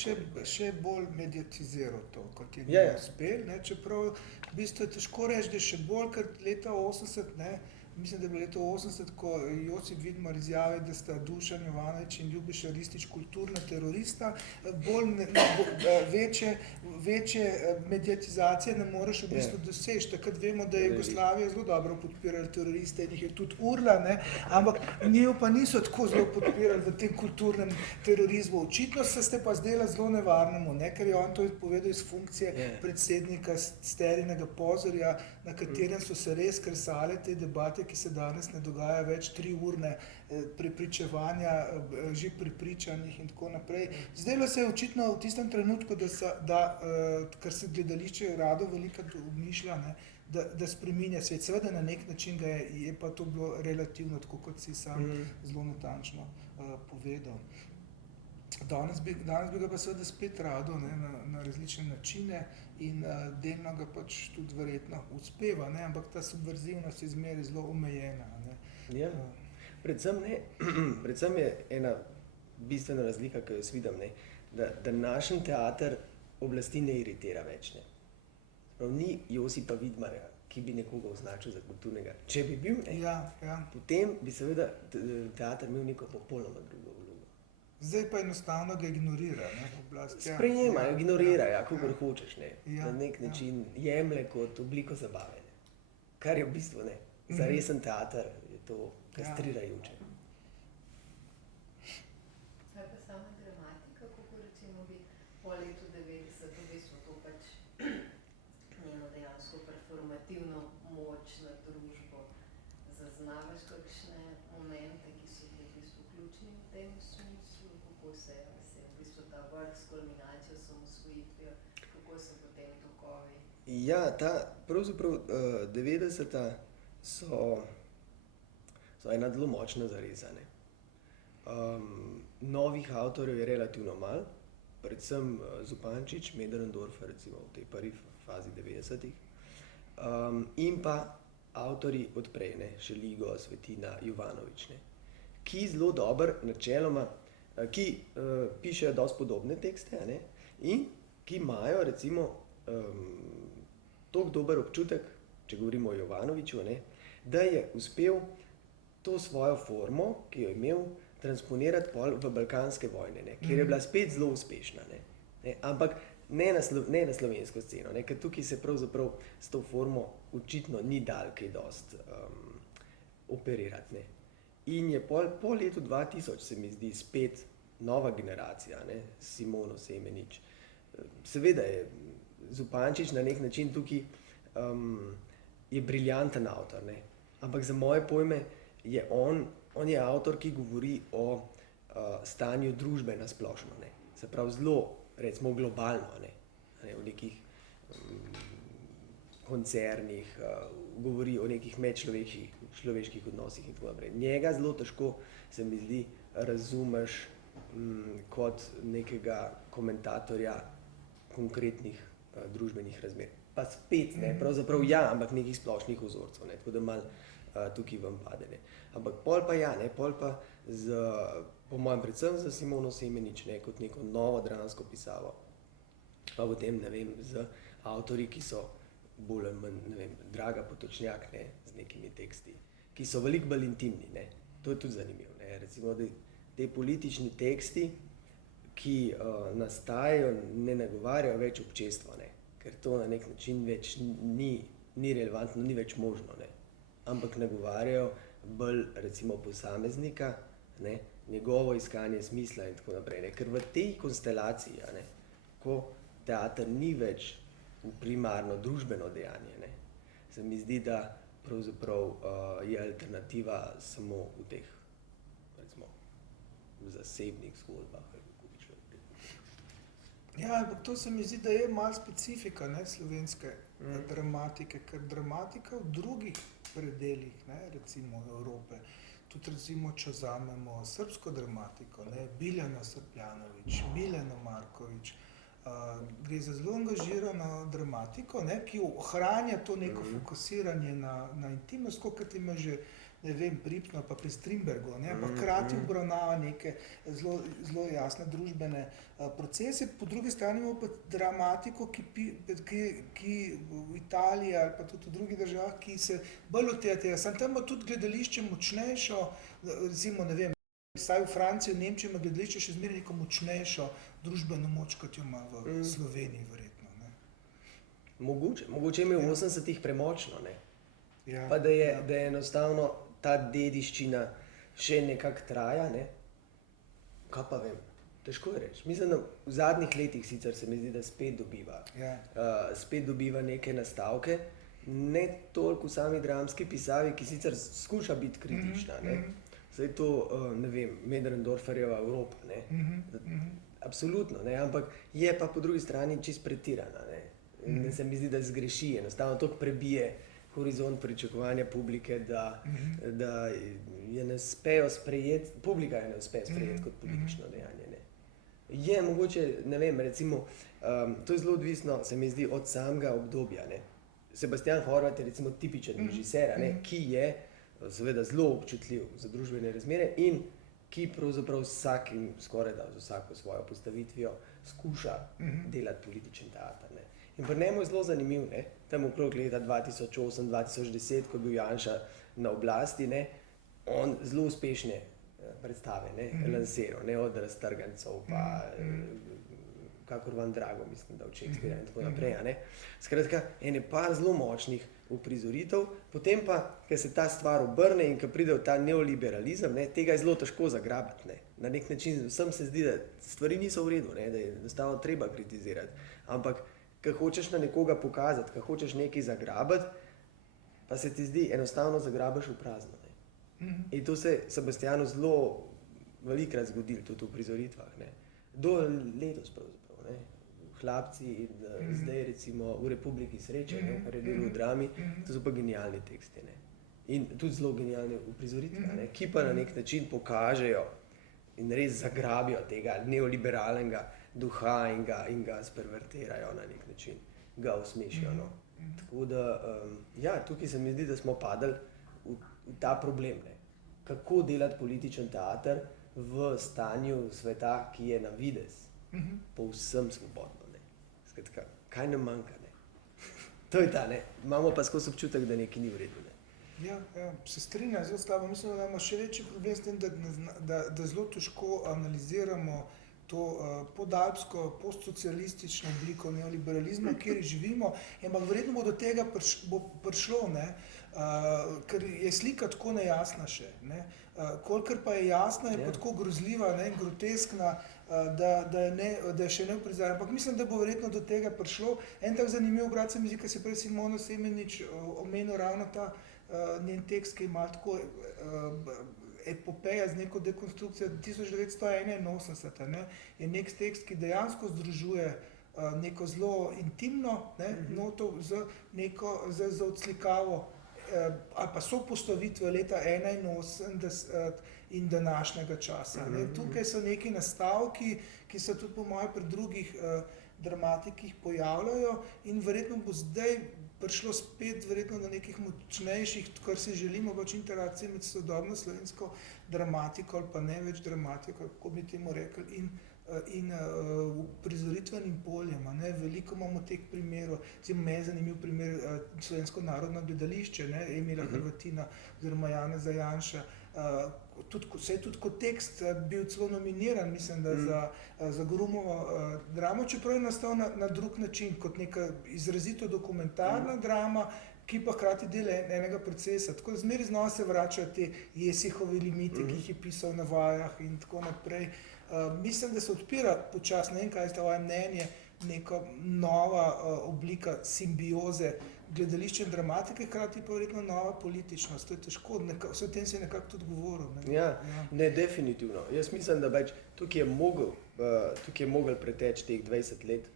še bolj mediatiziral to, kot je njim uspel, ne, čeprav v bistvu je težko reči, da je še bolj, ker leta 80, ne, mislim, da je bilo leto 80, ko Josip Vidmar izjavi, da sta Dušan Jovanović in Ljubiša Ristić kulturna terorista, večje mediatizacije ne moreš v bistvu doseči. Takrat vemo, da je Jugoslavija zelo dobro podpirala teroriste in jih je tudi urla, ne, ampak njih pa niso tako zelo podpirali v tem kulturnem terorizmu. Očitno se pa zdela zelo nevarnemu, ne, ker je on to povedal iz funkcije predsednika Sterinega Pozorja, na katerem so se res kresale te debate, ki se danes ne dogaja več 3-urne prepričevanja, že prepričanih in tako naprej. Zdelo se je očitno v tistem trenutku, kar se gledališče rado veliko obmišlja, ne, da spreminja svet. Seveda na nek način je pa to bilo relativno, tako kot si sam zelo natančno povedal. Danes bi ga pa seveda spet rado, ne, na različne načine in delno ga pač tudi verjetno uspeva, ne, ampak ta subverzivnost je zmeraj zelo omejena. Ne. Ja. Predvsem je ena bistvena razlika, ki jo jaz vidim, ne, da našen teater oblasti ne iritira več. Ne. Ni Josipa Vidmarja, ki bi nekoga označil za kulturnega. Če bi bil, ne, potem bi seveda teater imel neko popolnoma drugo vlogo. Zdaj pa enostavno ga ignorira, ne, oblast. Sprejema, ignorira, kakor hočeš, ne. Na nek način jemlje kot obliko zabave, ne. Kar je v bistvu, ne, za resen teater je to kastrirajoče. Kaj pa sama dramatika, kako recimo bi po letu 90 v bistvu to pač njeno dejansko performativno moč na družbo zaznavaš kakšne momente, ki so bili v bistvu ključni v tem smislu, kako se je v bistvu ta vrh s kulminacijo, samosvojitvijo, kako so potem tokovi? Ja, pravzaprav 90-ta so ena zelo močna zareza, ne. Novih avtorjev je relativno malo, predvsem Zupančič, Möderndorfer recimo v tej prvi fazi 90-ih, in pa avtorji od prej, ne, Šeligo, Svetina, Jovanovič, ne, ki zelo dobro načeloma, ki pišejo dosti podobne tekste, ne, in ki imajo recimo toliko dober občutek, če govorimo o Jovanoviču, ne, da je uspel to svojo formo, ki jo je imel, transponirati pol v balkanske vojne, ne, kjer je bila spet zelo uspešna, ne, ampak ne na slovensko sceno, ne, ker tukaj se pravzaprav s to formo očitno ni dal kaj dosti operirati, ne. In je po letu 2000, se mi zdi, spet nova generacija, ne, Simono Semenič. Seveda je Zupančič na nek način tukaj je briljanten avtor, ne, ampak za moje pojme je on je avtor, ki govori o stanju družbe na splošno, ne. Se pravi zelo, recimo globalno, ne, v nekih koncernih, govori o nekih medčloveških odnosih in tako naprej. Njega zelo težko, se mi zdi, razumeš kot nekega komentatorja konkretnih družbenih razmer. Pa spet, ne, pravzaprav ja, ampak nekih splošnih vzorcev, ne, tako da malo tukaj vam pade, ne. Ampak pol pa ja, ne, pol pa po mojem predvsem za Simono Semenič, ne, kot neko novo dramsko pisavo, pa potem, ne vem, z avtorji, ki so bolj ali manj, ne vem, Draga Potočnjak, ne, z nekimi teksti, ki so veliko bolj intimni, ne, to je tudi zanimivo, ne, recimo, da te politični teksti, ki nastajajo, ne nagovarjajo več občestva, ne, ker to na nek način več ni relevantno, ni več možno, ne, ampak nagovarjajo bolj recimo posameznika, ne, njegovo iskanje smisla in tako naprej, ne, ker v tej konstelaciji, ne, ko teater ni več primarno družbeno dejanje, ne, se mi zdi, da pravzaprav je alternativa samo v teh, recimo, zasebnih zgodbah. Ja, ampak to se mi zdi, da je malo specifika, ne, slovenske dramatike, ker dramatika v drugih predelih, ne, recimo Evrope, tudi recimo, če vzamemo srbsko dramatiko, ne, Biljana Srpljanović, Mileno Marković, gre za zelo angažirano dramatiko, ne, ki ohranja to neko fokusiranje na intimnost, kot ima že, ne vem, Pripno pa pri Strindbergu, ne, pa hkrati obravnava neke zelo jasne družbene procese. Po drugi strani imamo pa dramatiko, ki v Italiji ali pa tudi v drugih državah, ki se bolj lotevajo tega. Samo tam ima tudi gledališče močnejšo, recimo, ne vem, vsaj v Franciji, v Nemčiji ima gledališče še zmeraj neko močnejšo družbeno moč, kot jo ima v Sloveniji verjetno, ne. Mogoče je imel v 80-ih premočno, ne. Ja, pa da je enostavno ta dediščina še nekako traja, ne. Kaj pa vem, težko je reči. Mislim, da v zadnjih letih sicer se mi zdi, da spet dobiva neke nastavke, ne toliko v sami dramski pisavi, ki sicer skuša biti kritična. Ne? Zdaj to, ne vem, Mödrendorferjeva Evropa, ne? Absolutno, ne? Ampak je pa po drugi strani čist pretirana. Ne? In se mi zdi, da zgreši, enostavno toliko prebije horizont pričakovanja publike, da je ne uspejo sprejeti, publika je ne uspe sprejeti kot politično dejanje. Ne? Je mogoče, ne vem, recimo, to je zelo odvisno, se mi zdi, od samega obdobja. Ne? Sebastian Horvat je recimo tipičen režiser, ne? Ki je seveda zelo občutljiv za družbene razmere in ki pravzaprav vsakim, skoraj da z vsako svojo postavitvijo skuša delati političen teater. Ne? In pri njemu je zelo zanimiv, ne? Tam okrog leta 2008-2010, ko je bil Janša na oblasti, ne? On zelo uspešne predstave lansiral, ne? Od Raztrgancov pa kakor Van Drago, mislim, da od Shakespearea in tako naprej. Ne? Skratka, ene par zelo močnih uprizoritev, potem pa, ker se ta stvar obrne in ko pride v ta neoliberalizem, ne, tega je zelo težko zagrabiti. Ne. Na nek način vsem se zdi, da stvari niso v redu, ne, da je enostavno treba kritizirati. Ampak, ko hočeš na nekoga pokazati, ko hočeš nekaj zagrabiti, pa se ti zdi, enostavno zagrabiš v prazno. Ne. In to se Sebastianu zelo velikokrat zgodilo, tudi v prizoritvah. Ne. Do letos pravzaprav. Ne. Hlapci in zdaj recimo v Republiki sreče, kar je bilo v drami, to so pa genialni teksti. Ne. In tudi zelo genialne uprizoritve, ne, ki pa na nek način pokažejo in res zagrabijo tega neoliberalnega duha in ga spervertirajo na nek način, ga usmešijo. No. Tako da, ja, tukaj se mi zdi, da smo padli v ta problem. Ne. Kako delati političen teater v stanju sveta, ki je na videz povsem svobodno. Skratka, kaj nam manjka, ne? To je ta, ne? Imamo pa skozi občutek, da nekaj ni v redu, ne? Ja, se strinjam zelo s tabo. Mislim, da imamo še večji problem s tem, da zelo težko analiziramo to podalpsko, postsocialistično obliko neoliberalizma, kjer živimo, ampak verjetno bo do tega prišlo, ne? Ker je slika tako nejasna še. Ne? Kolikor pa je jasna, je pa tako grozljiva, ne? In groteskna, da je še ne uprizarjena. Ampak mislim, da bo verjetno do tega prišlo. En tak zanimiv obrat se mi zdi, ker se prej Simona Semenič omenil ravno ta njen tekst, ki ima tako epopeja z neko dekonstrukcijo 1981, ne? Je nek tekst, ki dejansko združuje neko zelo intimno, ne? Noto z odslikavo ali pa sopostavitve leta 1981 in današnjega časa. Ne? Tukaj so neki nastavki, ki se tudi po moje pri drugih dramatikih pojavljajo in verjetno bo zdaj prišlo spet verjetno do nekih močnejših, kar si želimo, pač interakcije med sodobno slovensko dramatiko ali pa ne več dramatiko, kako bi temu rekli, in prizoritvenim poljem. Ne? Veliko imamo teh primerov, meni je zanimiv primer Slovensko narodno gledališče, ne? Emila Hrvatina oziroma Janeza Janša. Se je tudi kot tekst bil celo nominiran, mislim, da za Grumovo dramo, čeprav je nastal na drug način, kot neka izrazito dokumentarna drama, ki pa hkrati del enega procesa. Tako da zmeraj znova se vračajo te Jesihove limite, ki jih je pisal na vajah in tako naprej. Mislim, da se odpira počasno, ne vem, kaj je tvoje mnenje, neka nova oblika simbioze gledališča in dramatike, hkrati pa verjetno nova političnost. To je težko, vse o tem si nekako tudi govoril. Ne? Ja, ne, definitivno. Jaz mislim, da več tukaj je mogel preteči teh 20 let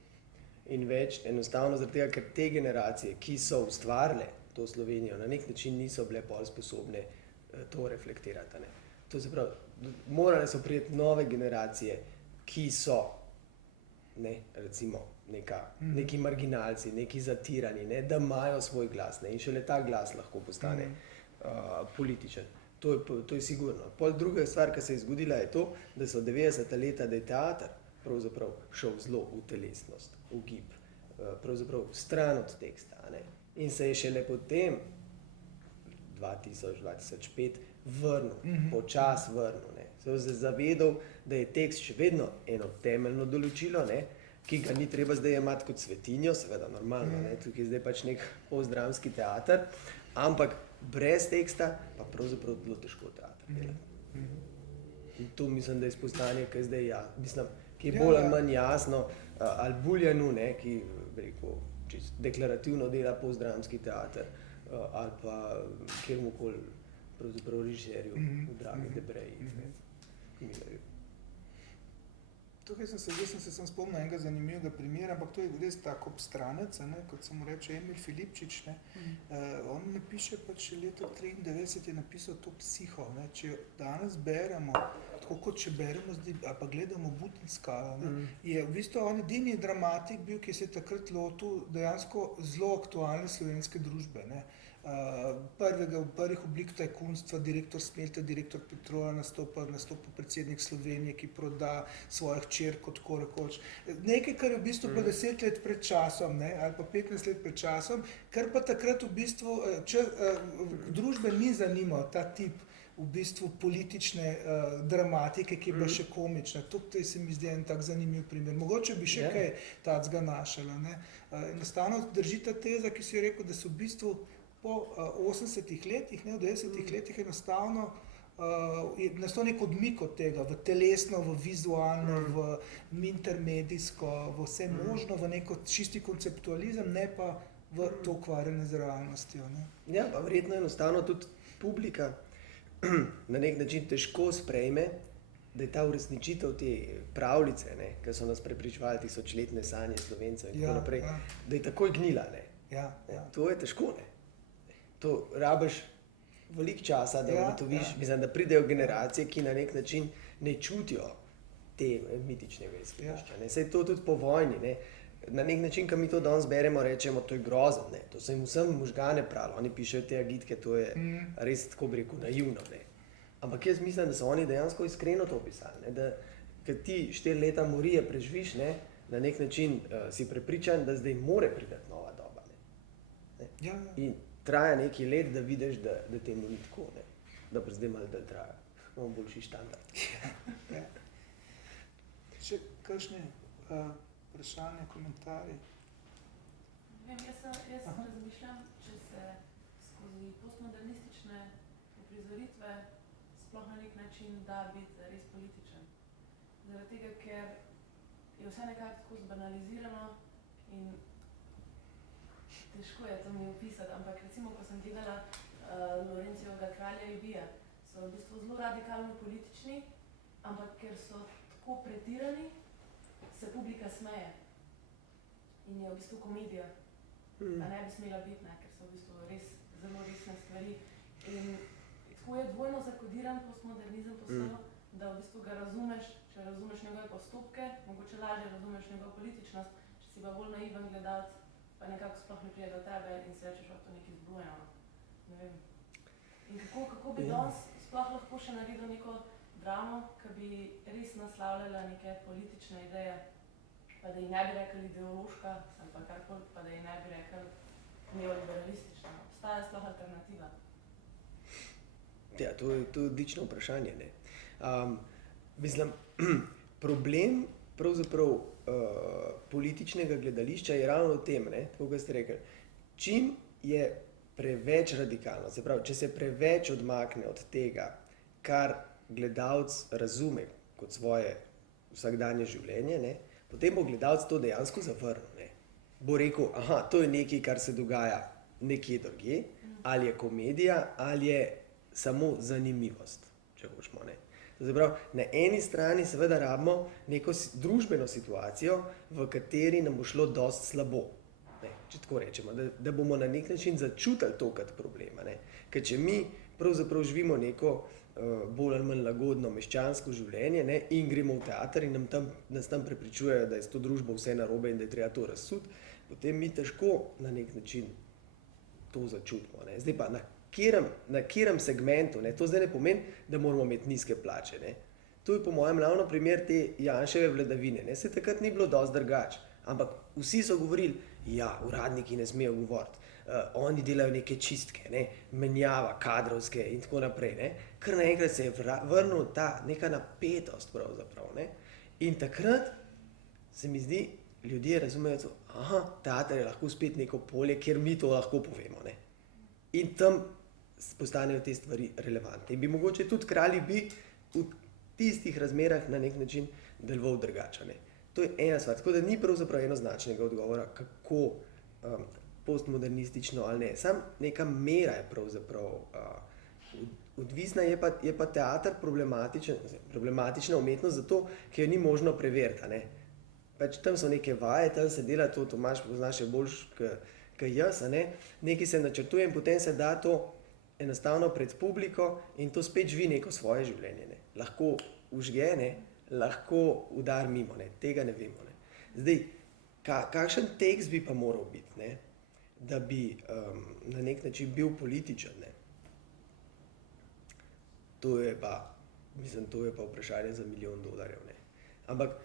in več, enostavno zaradi tega, ker te generacije, ki so ustvarile to Slovenijo, na nek način niso bile bolj sposobne to reflektirati. Ne? To se pravi, morale so prijeti nove generacije, ki so, ne, recimo, neki marginalci, neki zatirani, ne, da imajo svoj glas, ne, in šele ta glas lahko postane političen. To je sigurno. Pol druga stvar, ki se je zgodila, je to, da so 90. leta, da je teater pravzaprav šel zelo v telesnost, v gib, pravzaprav stran od teksta, ne, in se je šele potem 2000-2005 vrnil, počas vrnil, ne. Se je zavedal, da je tekst še vedno eno temeljno določilo, ne, ki ga ni treba zdaj jemati kot svetinjo, seveda normalno, ne, tukaj je zdaj pač nek postdramski teater, ampak brez teksta pa pravzaprav zelo težko teater delati. In to mislim, da je spoznanje, ki je zdaj, ki je bolj ali manj jasno, ali Buljanu, ne, ki, bi rekel, čist deklarativno dela postdramski teater ali pa kjermukoli pravzaprav režiserju, v Dragi Debreji, Millerju. Tukaj sem se spomnil enega zanimivega primera, ampak to je res tak obstranec, kot se mu reče Emil Filipčič. On napiše pač leta 1993 je napisal to Psiho. Če danes beremo, tako kot če beremo zdaj, ali pa gledamo Butinskala, je v bistvu on edini dramatik bil, ki se je takrat lotil dejansko zelo aktualne slovenske družbe. Prvih oblik tajkunstva, direktor Smelte, direktor Petrola, nastopa predsednik Slovenije, ki proda svojo hčerko, tako rekoč. Nekaj, kar je v bistvu pa 10 let pred časom, ali pa 15 let pred časom, kar pa takrat v bistvu družbe ni zanimal ta tip v bistvu politične dramatike, ki je bila še komična. Tukaj se mi zdi en tak zanimiv primer. Mogoče bi še kaj tacga našala. Enostavno drži ta teza, ki si jo rekel, da so v bistvu po 80-ih letih, v 90-ih letih enostavno nastal nek odmik od tega, v telesno, v vizualno, v intermedijsko, v vse možno, v neko čisti konceptualizem, ne pa v to ukvarjanje z realnostjo. Ja, pa verjetno enostavno tudi publika na nek način težko sprejme, da je ta uresničitev te pravljice, ki so nas prepričevali tisočletne sanje Slovencev in tako naprej, da je takoj gnila. To je težko. To rabiš veliko časa, da ugotoviš, mislim, da pridejo generacije, ki na nek način ne čutijo te mitičnega izhodišča. Saj to tudi po vojni. Na nek način, ko mi to danes beremo, rečemo, to je grozno, to so jim vsem možgane pralo, oni pišejo te agitke, to je res, tako bi rekel, naivno. Ampak jaz mislim, da so oni dejansko iskreno to pisali, da kad ti 4 leta morije preživiš, na nek način si prepričan, da zdaj more priti nova doba. In traja nekaj let, da vidiš, da temu ni tako, da pa zdaj malo da traja. Imamo boljši standard. Še kakšne vprašanja, komentarji? Jaz razmišljam, če se skozi postmodernistične uprizoritve sploh na nek način da biti res političen. Zaradi tega, ker je vse nekako tako zbanalizirano in težko je to mi opisati, ampak recimo, ko sem gledala Lorencijevega Kralja Jubija, so v bistvu zelo radikalno politični, ampak ker so tako pretirani, se publika smeje. In je v bistvu komedija, a ne bi smela biti, ker so v bistvu res zelo resne stvari. In tako je dvojno zakodiran postmodernizem postal, da v bistvu ga razumeš, če razumeš njegove postopke, mogoče lažje razumeš njegovo političnost, če si pa bolj naiven gledalec, pa nekako sploh ne prije do tebe in se rečeš, da to nekaj zbrujeno. Ne vem. In kako bi danes sploh lahko še naredil neko dramo, ki bi res naslavljala neke politične ideje, pa da ji ne bi rekli ideološka, pa karkoli, pa da ji ne bi rekli neoliberalistična. Obstaja sploh alternativa? Ja, to je odlično vprašanje. Mislim, problem pravzaprav političnega gledališča je ravno v tem, tako kot ste rekli, čim je preveč radikalno, se pravi, če se preveč odmakne od tega, kar gledalec razume kot svoje vsakdanje življenje, potem bo gledalec to dejansko zavrnil. Bo rekel, aha, to je nekaj, kar se dogaja nekje drugje, ali je komedija, ali je samo zanimivost, če hočemo. Zaprav, na eni strani seveda rabimo neko družbeno situacijo, v kateri nam bo šlo dosti slabo, če tako rečemo, da bomo na nek način začutili to kot problema. Ker če mi pravzaprav živimo neko bolj ali manj lagodno meščansko življenje in gremo v teater in nas tam prepričujejo, da je s to družbo vse narobe in da je treba to razsuti, potem mi težko na nek način to začutimo. Zdaj pa na katerem segmentu, to zdaj ne pomeni, da moramo imeti nizke plače. To je po mojem ravno primer te Janševe vladavine. Se takrat ni bilo dosti drugače, ampak vsi so govorili, ja, uradniki ne smejo govoriti, oni delajo neke čistke, menjava kadrovske in tako naprej. Kar naenkrat se je vrnil ta neka napetost pravzaprav. In takrat se mi zdi, ljudje razumejo, aha, teater je lahko spet neko polje, kjer mi to lahko povemo. In tam postanejo te stvari relevantne. In bi mogoče tudi Kralj bi v tistih razmerah na nek način deloval drugače. To je ena stvar. Tako da ni pravzaprav enoznačnega odgovora, kako postmodernistično ali ne. Sam neka mera je pravzaprav odvisna, je pa teater problematična umetnost zato, ker jo ni možno preveriti. Ne? Pač tam so neke vaje, tam se dela to, Tomaž poznaš še boljš kot jaz, a ne? Nekaj se načrtuje in potem se da to enostavno pred publiko in to spet živi neko svoje življenje. Ne? Lahko užge, ne? Lahko udar mimo, ne? Tega ne vemo. Ne? Zdaj, kakšen tekst bi pa moral biti, ne? Da bi na nek način bil političen? Ne? To je pa vprašanje za $1 milijon. Ne? Ampak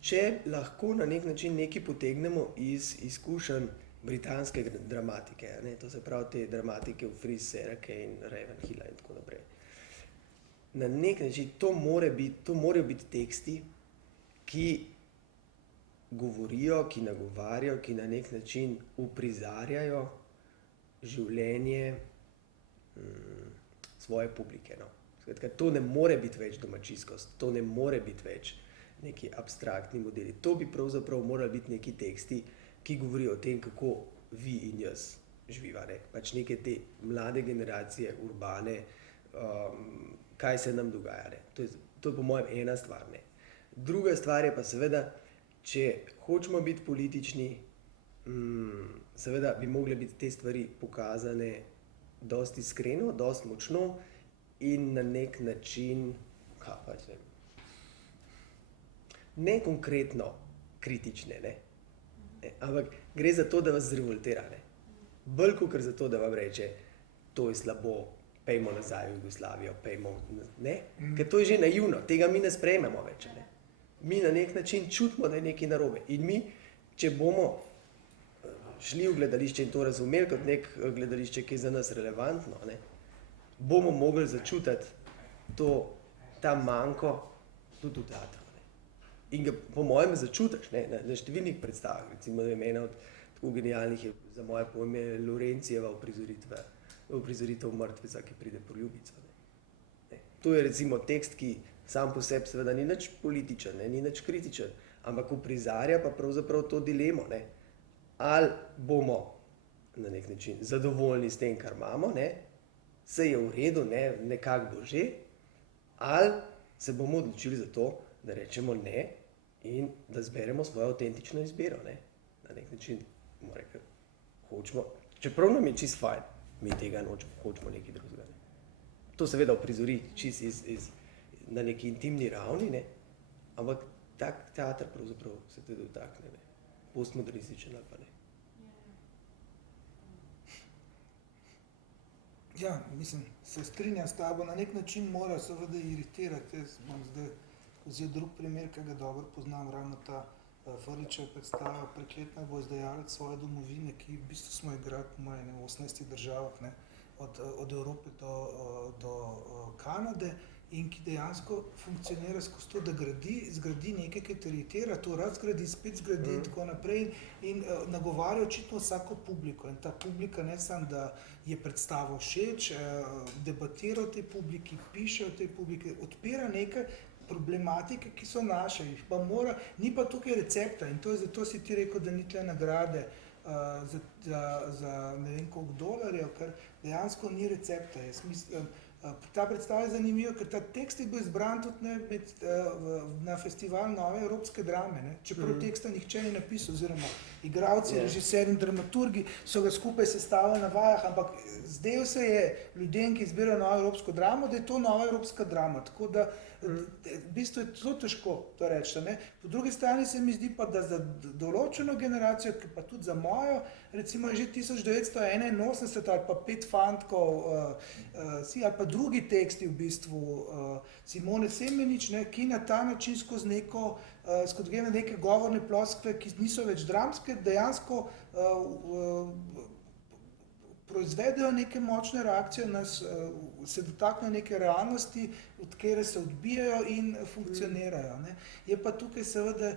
če lahko na nek način nekaj potegnemo iz izkušenj britanske dramatike, ne? To se pravi te dramatike v Fries, Serake in Ravenhilla in tako naprej. Na nek način to morajo biti teksti, ki govorijo, ki nagovarjajo, ki na nek način uprizarjajo življenje svoje publike. No. Skratka, to ne more biti več domačijskost, to ne more biti več neki abstraktni modeli. To bi pravzaprav morali biti neki teksti, ki govorijo o tem, kako vi in jaz živiva. Ne? Pač neke te mlade generacije, urbane, kaj se nam dogaja. Ne? To je po mojem ena stvar. Ne? Druga stvar je pa seveda, če hočemo biti politični, seveda bi mogle biti te stvari pokazane dosti iskreno, dosti močno in na nek način, ne konkretno kritične, ne? Ampak gre za to, da vas zrevoltira. Ne? Bolj kot za to, da vam reče, to je slabo, pejmo nazaj v Jugoslavijo, pejmo, ne? Ker to je že naivno, tega mi ne sprejmemo več. Ne? Mi na nek način čutimo, da je nekaj narobe. In mi, če bomo šli v gledališče in to razumeli kot nek gledališče, ki je za nas relevantno, ne? Bomo mogli začutiti ta manko tudi v teatru. In ga po mojem začutiš, ne, na številnih predstavah. Recimo, ena od tako genialnih je za moje pojme Lorencijeva uprizoritev Mrtveca, ki pride po ljubico. Ne. To je recimo tekst, ki sam po sebi seveda ni nič političen, ne, ni nič kritičen, ampak uprizarja pa pravzaprav to dilemo. Ne. Ali bomo na nek način zadovoljni s tem, kar imamo, ne, se je v redu, ne, nekako bo že, ali se bomo odločili za to, da rečemo ne in da zberemo svojo avtentično izbiro. Ne? Na nek način bomo rekli, hočemo, čeprav nam je čist fajn, mi tega nočemo, hočemo nekaj drugega. Ne? To seveda uprizori čist na neki intimni ravni, ne? Ampak tak teater pravzaprav se tudi dotakne, ne? Postmodernističen ali pa ne. Ja, mislim, se strinjam s tabo, na nek način mora seveda iritirati. Jaz bom zdaj vzel drug primer, ki ga dobro poznam, ravno ta Frljičeva predstava Prekletna gozdajalec svoje domovine, ki v bistvu smo igrali po mojem v 18 državah, ne, od Evrope do Kanade in ki dejansko funkcionira skozi to, da zgradi nekaj, ki te iritira, to razgradi, spet zgradi in tako naprej in nagovarja očitno vsako publiko. In ta publika ne samo, da je predstava všeč, debatira o tej publiki, piše o tej publiki, odpira nekaj problematike, ki so naše, jih pa mora, ni pa tukaj recepta in to je zato si ti rekel, da ni tle nagrade za ne vem koliko dolarjev, ker dejansko ni recepta. Jaz mislim, ta predstava je zanimiva, ker ta tekst je bil izbran tudi na festival Nove evropske drame, ne? Čeprav teksta nihče ni napisal, oziroma igralci, režiserji in dramaturgi so ga skupaj sestavili na vajah, ampak zdaj se je ljudem, ki izbirajo Novo evropsko dramo, da je to Nova evropska drama, tako da v bistvu je zelo težko to reči. Ne? Po drugi strani se mi zdi pa, da za določeno generacijo, ki pa tudi za mojo, recimo že 1981 ali pa Pet fantkov, ali pa drugi teksti v bistvu Simone Semenič, ne, ki na ta način skozi neke govorne ploskve, ki niso več dramske, dejansko proizvedejo neke močne reakcije, se dotaknejo neke realnosti, od katere se odbijajo in funkcionirajo. Ne. Je pa tukaj seveda,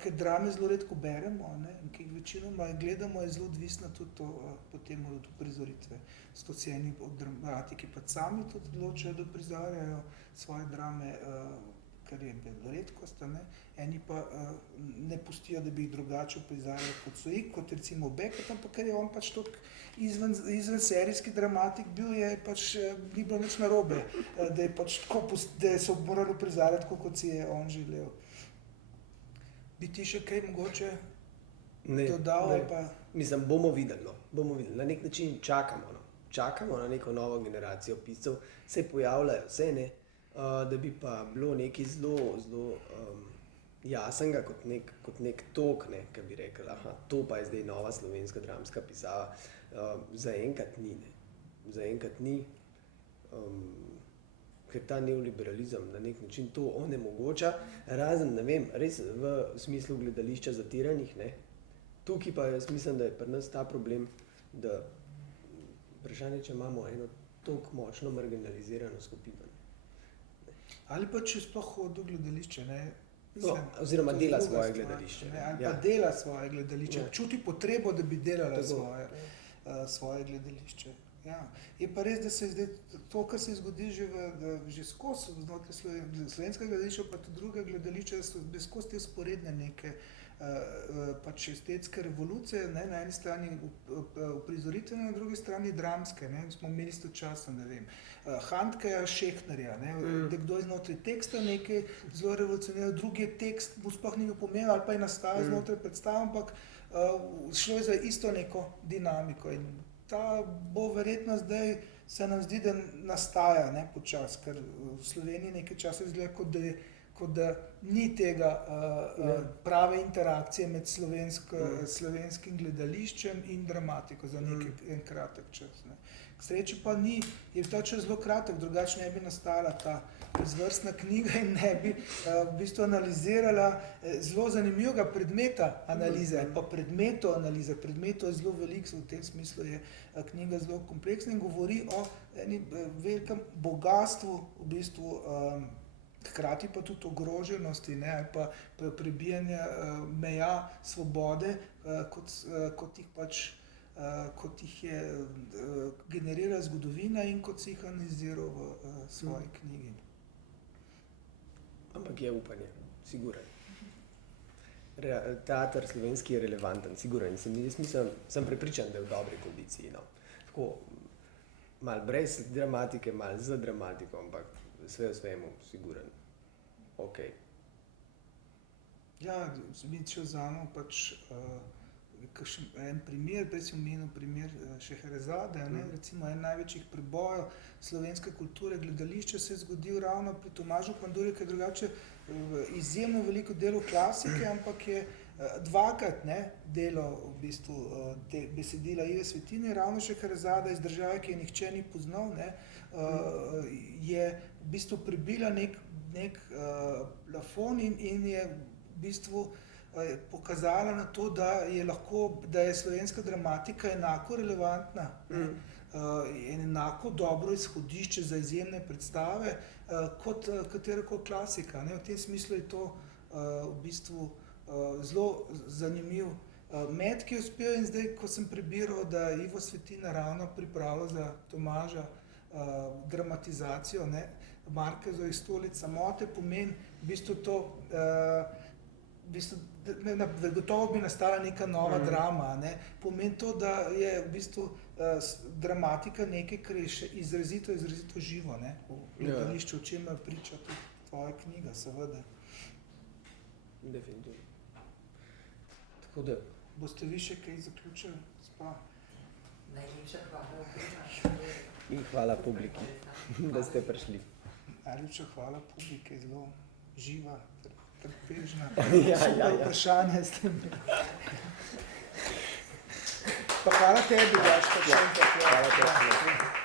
ker drame zelo redko beremo, ne, in ki jih večinoma gledamo, je zelo odvisna tudi to, potem od uprizoritve. Zato si eni od dramatiki pa sami tudi odločajo, da prizarjajo svoje drame, kar je redkost, ne? Eni pa ne pustijo, da bi jih drugače uprizarjali kot so jih, kot recimo Beckett, ampak ker je on pač toliko izven serijski dramatik bil, je pač ni bilo nič narobe, da je pač tako, da so morali uprizarjati, tako kot si je on želel. Bi ti še kaj mogoče dodal? Pa... Mislim, bomo videli, no. Bomo videli. Na nek način čakamo, no. Čakamo na neko novo generacijo piscev, se pojavljajo vse, ne, da bi pa bilo nekaj zelo jasnega kot nek tok, ne, ki bi rekel, aha, to pa je zdaj nova slovenska dramska pisava. Zaenkrat ni, ne. Zaenkrat ni, ker ta neoliberalizem na nek način to onemogoča, razen, ne vem, res v smislu gledališča zatiranih, ne. Tukaj pa jaz mislim, da je pri nas ta problem, da vprašanje, če imamo eno toliko močno marginalizirano skupino. Ne. Ali pa če sploh hodi v gledališče, ne? No, oziroma dela svoje gledališče. Ne? Ali pa dela svoje gledališče, čuti potrebo, da bi delala svoje gledališče. Ja. Je pa res, da se zdaj to, kar se zgodi že skozi znotraj slovenskega gledališča, pa tudi druge gledališče, so skozi te sporedne neke pač estetske revolucije, ne, na eni strani uprizoritvene, na drugi strani dramske, ne, smo imeli istočasno, ne vem, Handkeja, Šehtnerja, ne, kdo je znotraj teksta nekaj zelo revolucioniral, drugi tekst mu sploh ni bil pomenil, ali pa je nastajal znotraj predstav, ampak šlo je za isto neko dinamiko in ta bo verjetno zdaj, se nam zdi, da nastaja, ne, počas, ker v Sloveniji nekaj časa izgleda, kot da ni tega prave interakcije med slovenskim gledališčem in dramatiko za en kratek čas. Ne. K sreči pa ni, je ta čas zelo kratek, drugače ne bi nastala ta izvrstna knjiga in ne bi v bistvu analizirala zelo zanimivega predmeta analize, pa predmetov analize. Predmetov je zelo veliko, v tem smislu je knjiga zelo kompleksna in govori o enem velikem bogatstvu, v bistvu hkrati pa tudi ogroženosti, ne, ali pa prebijanje meja svobode, kot jih je generirala zgodovina in kot si jih analiziral v svoji knjigi. Ampak je upanje, siguren. Teater slovenski je relevanten, siguren. Sem prepričan, da je v dobri kondiciji. No. Tako, malo brez dramatike, malo z dramatiko, ampak sve v svemu, siguren. Ok. Ja, mi če vzamemo pač en primer, prej si omenil primer Šeherezade, recimo en največjih prebojev slovenske kulture, gledališče se je zgodil ravno pri Tomažu Pandurju, ki je drugače izjemno veliko delal klasike, ampak je dvakrat delal v bistvu te besedila Ive Svetine, ravno Šeherezada iz države, ki je nihče ni poznal, je v bistvu prebila nek plafon in je v bistvu pokazala na to, da je slovenska dramatika enako relevantna in enako dobro izhodišče za izjemne predstave kot katerakoli klasika. V tem smislu je to v bistvu zelo zanimiv med, ki je uspel in zdaj, ko sem prebiral, da Ivo Svetina ravno pripravlja za Tomaža dramatizacijo Marquezovih Stolic samote, pomeni v bistvu to, gotovo bi nastala neka nova drama. Pomeni to, da je v bistvu dramatika nekaj, kar je še izrazito živo v gledališču, o čemer priča tudi tvoja knjiga, seveda. Definitivno. Tako da. Boste vi še kaj zaključili? Najlepša hvala. In hvala publiki, da ste prišli. Najlepša hvala publiki, zelo živa, trpežna. Ja. Vprašanje ste mi. Pa hvala tebi, Gašper. Hvala tebi.